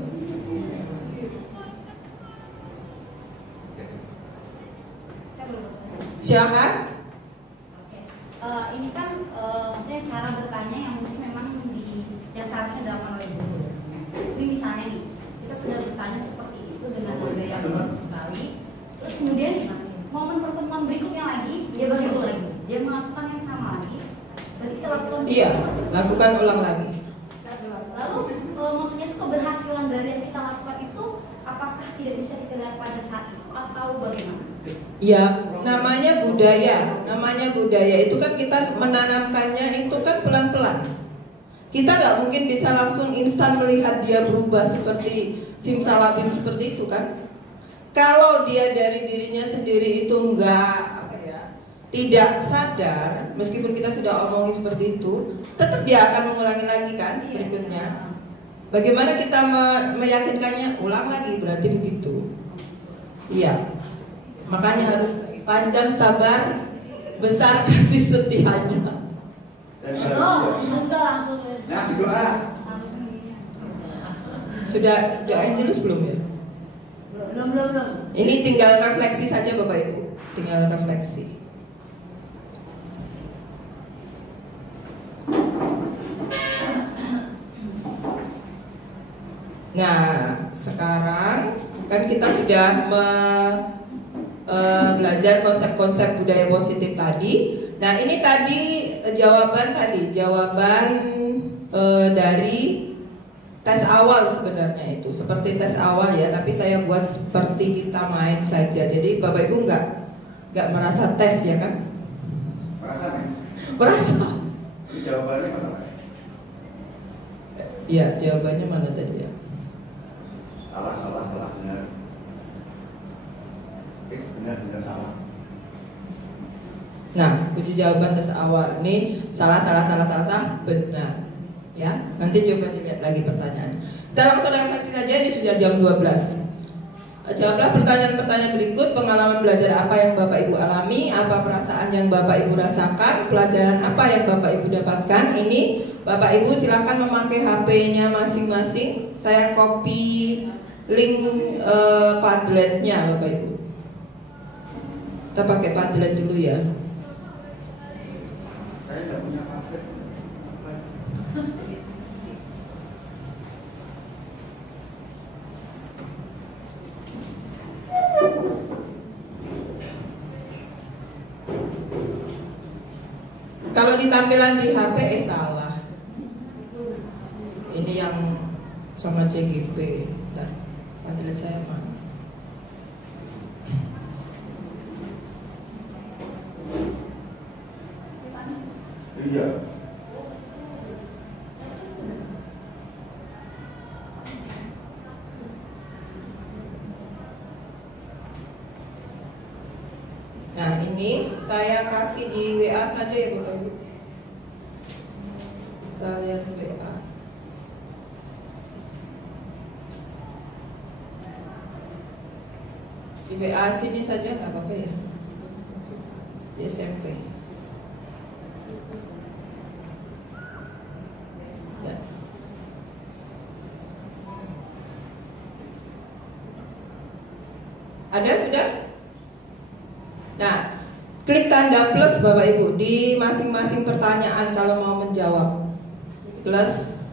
Silakan. Ini kan saya cara bertanya yang mungkin memang yang seharusnya dilakukan oleh guru. Ini misalnya nih, kita sudah bertanya seperti itu dengan nada yang bagus sekali. Terus kemudian momen pertemuan berikutnya lagi, dia begitu lagi, dia melakukan yang sama lagi. Berarti kita lakukan. Iya, lakukan ulang lagi. Lalu maksudnya itu keberhasilan dari yang kita lakukan itu apakah tidak bisa kita lihat pada saat itu atau bagaimana? Ya, namanya budaya itu kan kita menanamkannya itu kan pelan-pelan. Kita nggak mungkin bisa langsung instan melihat dia berubah seperti simsalabim seperti itu kan. Kalau dia dari dirinya sendiri itu tidak sadar, meskipun kita sudah omongin seperti itu, tetap dia akan mengulangi lagi kan berikutnya. Bagaimana kita meyakinkannya? Ulang lagi, berarti begitu. Iya. Makanya harus panjang sabar, besar kasih setianya. Sudah langsung. Nah, doa. Sudah doa Angelus belum ya? Belum. Ini tinggal refleksi saja Bapak Ibu, tinggal refleksi. Nah, sekarang kan kita sudah belajar konsep-konsep budaya positif tadi. Nah, ini tadi jawaban dari tes awal sebenarnya itu seperti tes awal ya, tapi saya buat seperti kita main saja. Jadi Bapak Ibu nggak merasa tes ya kan? Merasa nih? Merasa. Ini jawabannya mana? Iya, jawabannya mana tadi ya? Salah, benar. Benar, salah. Nah, uji jawaban tes awal ini salah, benar. Ya, nanti coba dilihat lagi pertanyaannya. Kita langsung refleksi saja, ini sudah jam 12. Jawablah pertanyaan-pertanyaan berikut. Pengalaman belajar apa yang Bapak Ibu alami? Apa perasaan yang Bapak Ibu rasakan? Pelajaran apa yang Bapak Ibu dapatkan? Ini Bapak Ibu silakan memakai HP-nya masing-masing. Saya copy link Padletnya Bapak Ibu. Kita pakai Padlet dulu ya. Saya nggak punya Padlet. Kalau di tampilan di HP salah. Ini yang sama CGP. Bentar, Padlet saya mana? Iya. Nah, ini saya kasih di WA saja ya Bapak Ibu. Kita lihat WA. Di WA sini saja nggak apa-apa ya. Di SMP. Ya. Ada sudah? Nah, klik tanda plus Bapak Ibu di masing-masing pertanyaan kalau mau menjawab. Plus.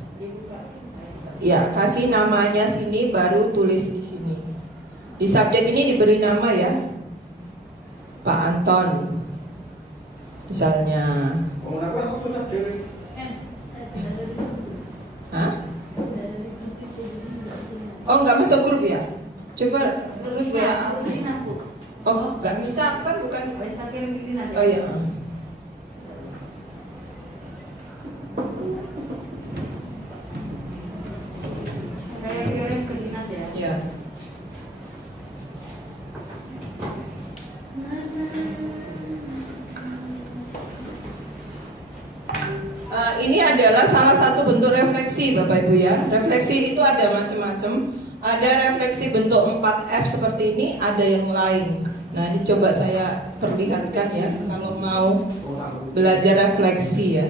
Ya, kasih namanya sini baru tulis di sini. Di subjek ini diberi nama ya. Pak Anton. Misalnya. Hah? Oh, nggak masuk grup ya? Coba grup ya. Oh, nggak bisa kan, bukan? Oh iya. Kayak kirim ke dinas ya? Iya. Ini adalah salah satu bentuk refleksi Bapak Ibu ya. Refleksi itu ada macam-macam. Ada refleksi bentuk 4F seperti ini, ada yang lain. Nah, ini coba saya perlihatkan ya kalau mau belajar refleksi ya.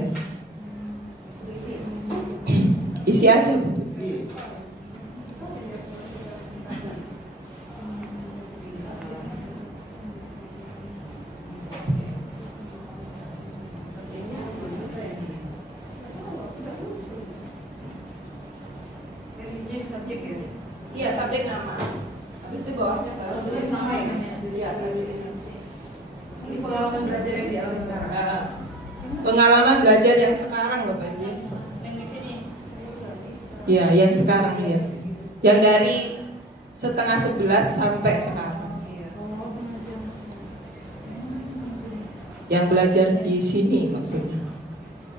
Isi aja. Iya, subjek nama. Habis itu bawahnya harus tulis nama ya. Iya, ini pengalaman belajar yang dialami sekarang. Pengalaman belajar yang sekarang Bapak Ibu. Yang di sini. Iya, yang sekarang ya. Yang dari 10:30 sampai sekarang. Yang belajar di sini maksudnya.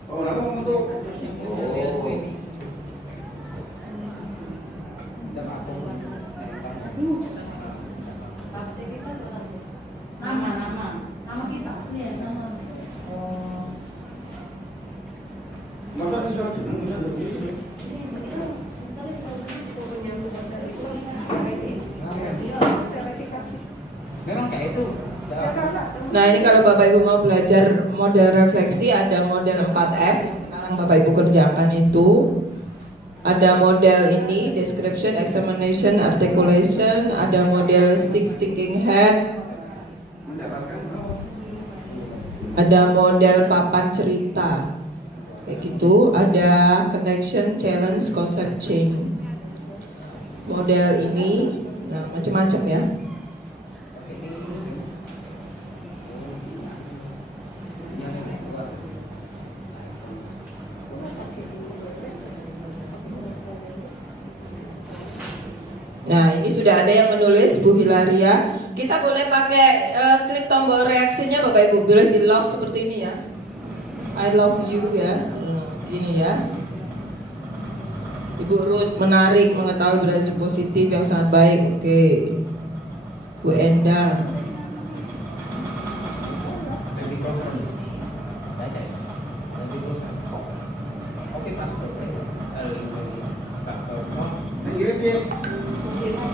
Oh, nama untuk Subjek kita nama kita. Iya, nama. Oh. masa bisa jeneng bisa begitu. Memang kayak itu. Nah, ini kalau Bapak Ibu mau belajar model refleksi ada model 4F. Sekarang Bapak Ibu kerjakan itu. Ada model ini, description, examination, articulation, ada model six thinking head, ada model papan cerita, kayak gitu, ada connection, challenge, concept chain. Model ini, nah macam-macam ya. Nah, ini sudah ada yang menulis Bu Hilaria. Kita boleh pakai klik tombol reaksinya Bapak Ibu. Boleh di love seperti ini ya. I love you ya. Ini ya. Ibu Ruth menarik, mengetahui berhasil positif yang sangat baik. Oke. Bu Enda.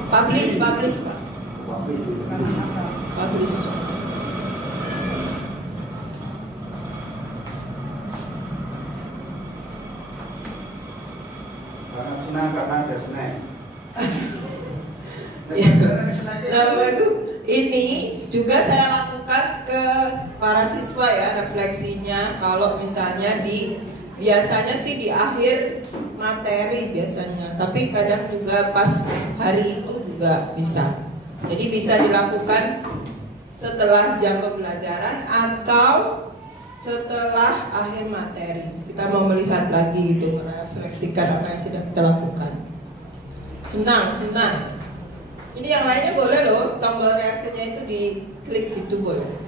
Publish Pak. Publish. Senang karena ada snack. Nah, ini juga saya lakukan ke para siswa ya refleksinya. Kalau misalnya biasanya sih di akhir materi biasanya, tapi kadang juga pas hari itu juga bisa. Jadi bisa dilakukan setelah jam pembelajaran atau setelah akhir materi. Kita mau melihat lagi gitu, merefleksikan apa yang sudah kita lakukan. Senang. Ini yang lainnya boleh loh, tombol reaksinya itu diklik gitu boleh.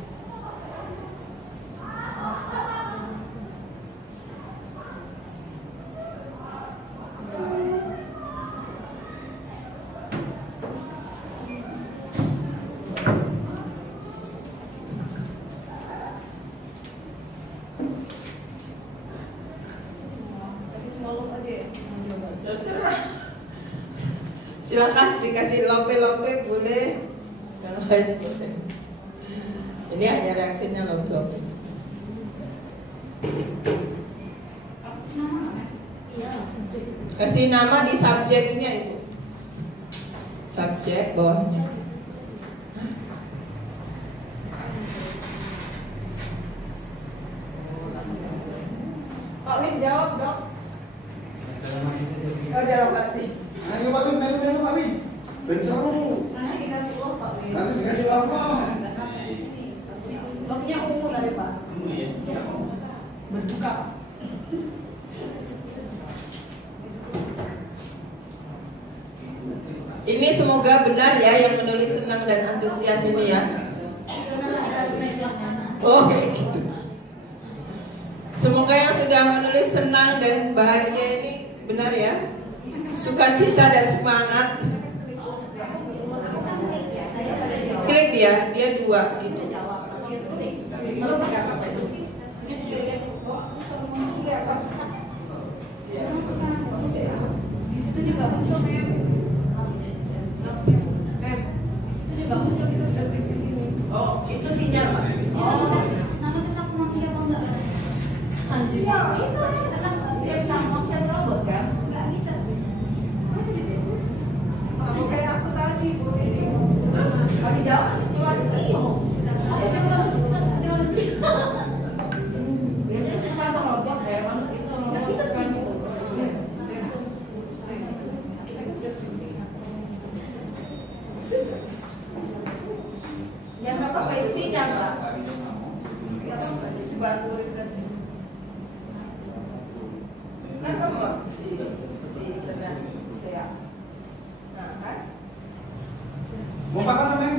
Terserah. Silakan dikasih lope boleh. Yang lain boleh. Ini hanya reaksinya loh belum. Kasih nama di subjeknya itu. Subjek bawahnya. Pak Win jawab dong. Oh dalam hati. Ayo Pak Win, Pak Win. Bencaru. Nanti dikasih uang Pak Win. Nanti dikasih apa? Maksudnya umum dari Pak. Berbuka. Ini semoga benar ya yang menulis senang dan antusias ini ya. Oh kayak gitu. Semoga yang sudah menulis senang dan bahagia ini benar ya. Sukacita dan semangat. Klik dia 2 gitu. Di situ juga muncul Mem. Oh, itu sinyal Pak. Oh, nanti bisa aku mati apa enggak? Nanti ya, itu tetap dia function robot kan? Enggak bisa. Sama kayak aku tadi Bu ini. Terus lagi jawab keluar itu. Ada coba biasanya sesuatu robot ya, itu robot kan itu. Yang apa kayak sinyal Pak? Coba aku refresh. Kan kamu si tengah ya. Nah kan? Mau makan apa, Mem?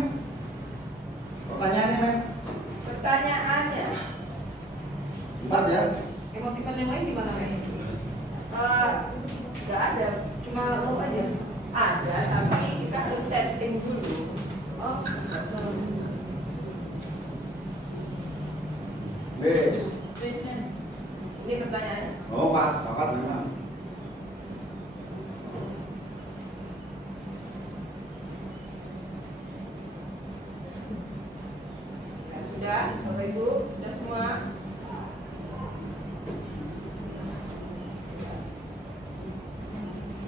Pertanyaannya, Mem? Pertanyaannya 4 ya? emoticon yang lain di mana Mem? Nggak ada, cuma lo aja. Ada, tapi kita harus setting dulu. Oh, B. Ini pertanyaannya. Oh, 4 memang. Ya, sudah, Bapak Ibu, sudah semua.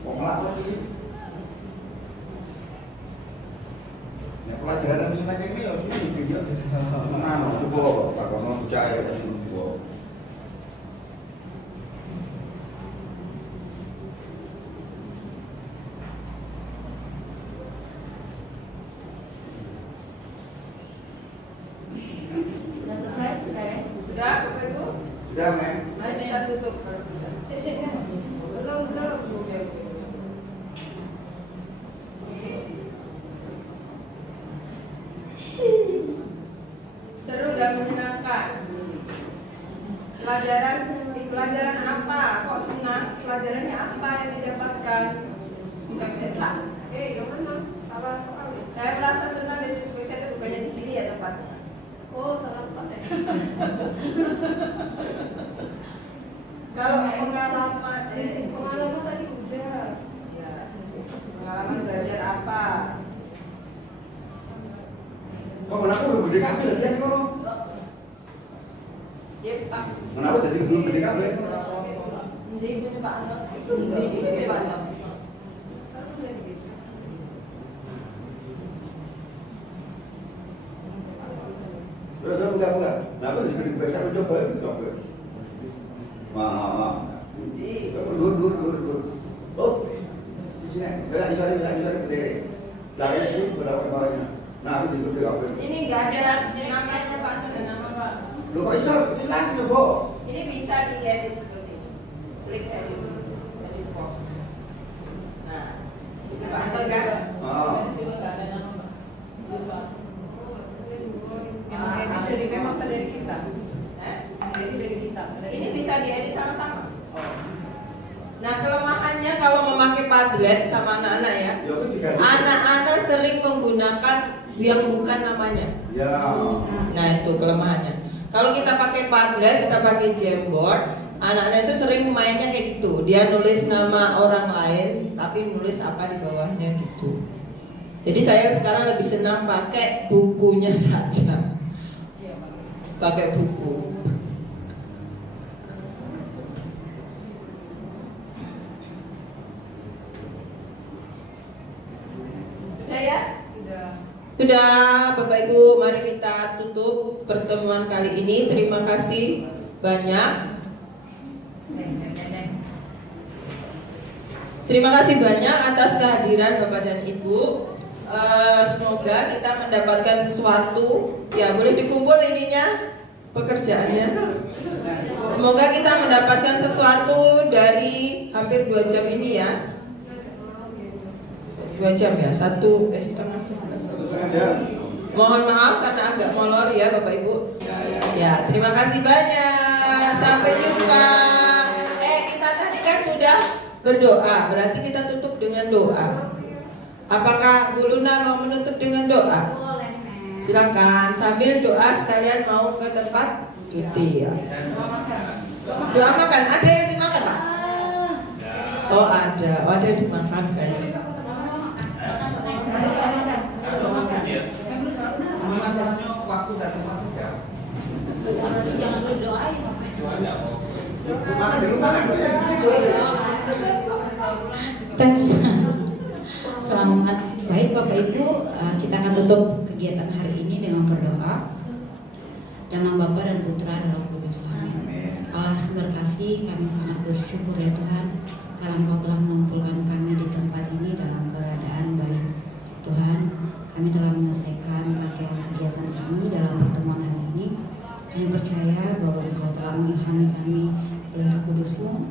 Mau ngelak lagi. Ya pelajaran yang bisa naik ini ya sini video. Nah, itu kok tak kono percaya ke sini kok. Sudah selesai sudah ya? Sudah, Bapak Ibu? Sudah, Mem. Mari kita tutup kalau sudah. Belum. Seru dan menyenangkan. Pelajaran apa? Kok senang? Pelajarannya apa yang didapatkan? Yang mana? Apa soal? Saya merasa senang dan saya bukannya di sini ya tempatnya. Oh, salah tempat ya. Kalau pengalaman tadi udah. Ya, pengalaman belajar apa? Kok kenapa belum gede kabel aja nih kono? Ya Pak. Kenapa jadi belum gede kabel? Di punya Pak Anto itu di Pak Anto. Udah buka. Nah, aku jadi baca coba. Maaf. Dur. Oh. Di sini. Bisa berdiri. Lah itu berapa kemarinnya? Nah, itu juga apa? Ini enggak ada namanya Pak Anto, nama Pak. Lu kok bisa lagi loh, Bu? Ini bisa diedit seperti ini. Klik edit post. Nah, itu Pak Anton kan? Ah. Juga enggak ada nama Pak. Lupa. Yang edit memang dari kita. Edit dari kita. Ini bisa diedit sama-sama. Nah, kelemahannya kalau memakai Padlet sama anak-anak ya, anak-anak sering menggunakan yang bukan namanya. Ya. Nah, itu kelemahannya. Kalau kita pakai Padlet, kita pakai Jamboard, anak-anak itu sering mainnya kayak gitu. Dia nulis nama orang lain, tapi nulis apa di bawahnya gitu. Jadi saya sekarang lebih senang pakai bukunya saja. Pakai buku. Sudah ya? Sudah, Bapak Ibu, mari kita tutup pertemuan kali ini. Terima kasih banyak. Terima kasih banyak atas kehadiran Bapak dan Ibu. Semoga kita mendapatkan sesuatu. Ya, boleh dikumpul ininya, pekerjaannya. Semoga kita mendapatkan sesuatu dari hampir 2 jam ini ya. 2 jam ya, 1:30. Mohon maaf karena agak molor ya Bapak Ibu. Ya, terima kasih banyak. Sampai jumpa. Kita tadi kan sudah berdoa, berarti kita tutup dengan doa. Apakah Bu Luna mau menutup dengan doa? Silakan, sambil doa sekalian mau ke tempat cuti ya. Doa makan, ada yang dimakan Pak? Oh ada, ada yang dimakan guys. Waktu dan tempat saja. Jangan berdoain. Tes. Selamat baik Bapak Ibu, kita akan tutup kegiatan hari ini dengan berdoa. Dalam Bapa dan Putra dan Roh Kudus. Amin. Allah sumber kasih, kami sangat bersyukur ya Tuhan, karena Engkau telah mengumpulkan kami di tempat ini dalam keadaan baik. Tuhan, kami telah menyelesaikan rangkaian kegiatan kami dalam pertemuan hari ini. Kami percaya bahwa Engkau telah mengilhami kami oleh Roh Kudus-Mu,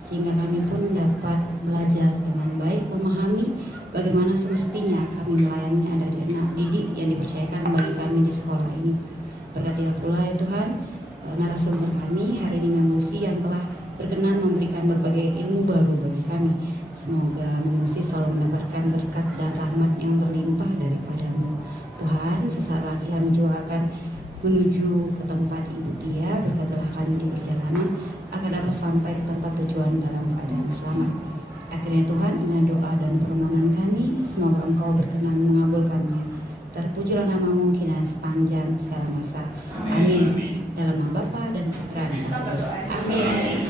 sehingga kami pun dapat belajar dengan baik, memahami bagaimana semestinya kami melayani anak didik yang dipercayakan bagi kami di sekolah ini. Berkatilah pula ya Tuhan narasumber kami hari ini Memusi yang telah berkenan memberikan berbagai ilmu baru bagi kami. Semoga Memusi selalu mendapatkan berkat dan rahmat yang berlimpah daripada-Mu. Tuhan, sesaat lagi kami juga akan menuju ke tempat Ibu Tia. Berkatilah kami di perjalanan agar dapat sampai ke tempat tujuan dalam keadaan selamat. Akhirnya Tuhan, dengan doa dan permohonan kami, semoga Engkau berkenan mengabulkannya. Terpujilah nama-Mu kini sepanjang segala masa. Amin. Dalam nama Bapa dan Putra dan Roh Kudus. Amin.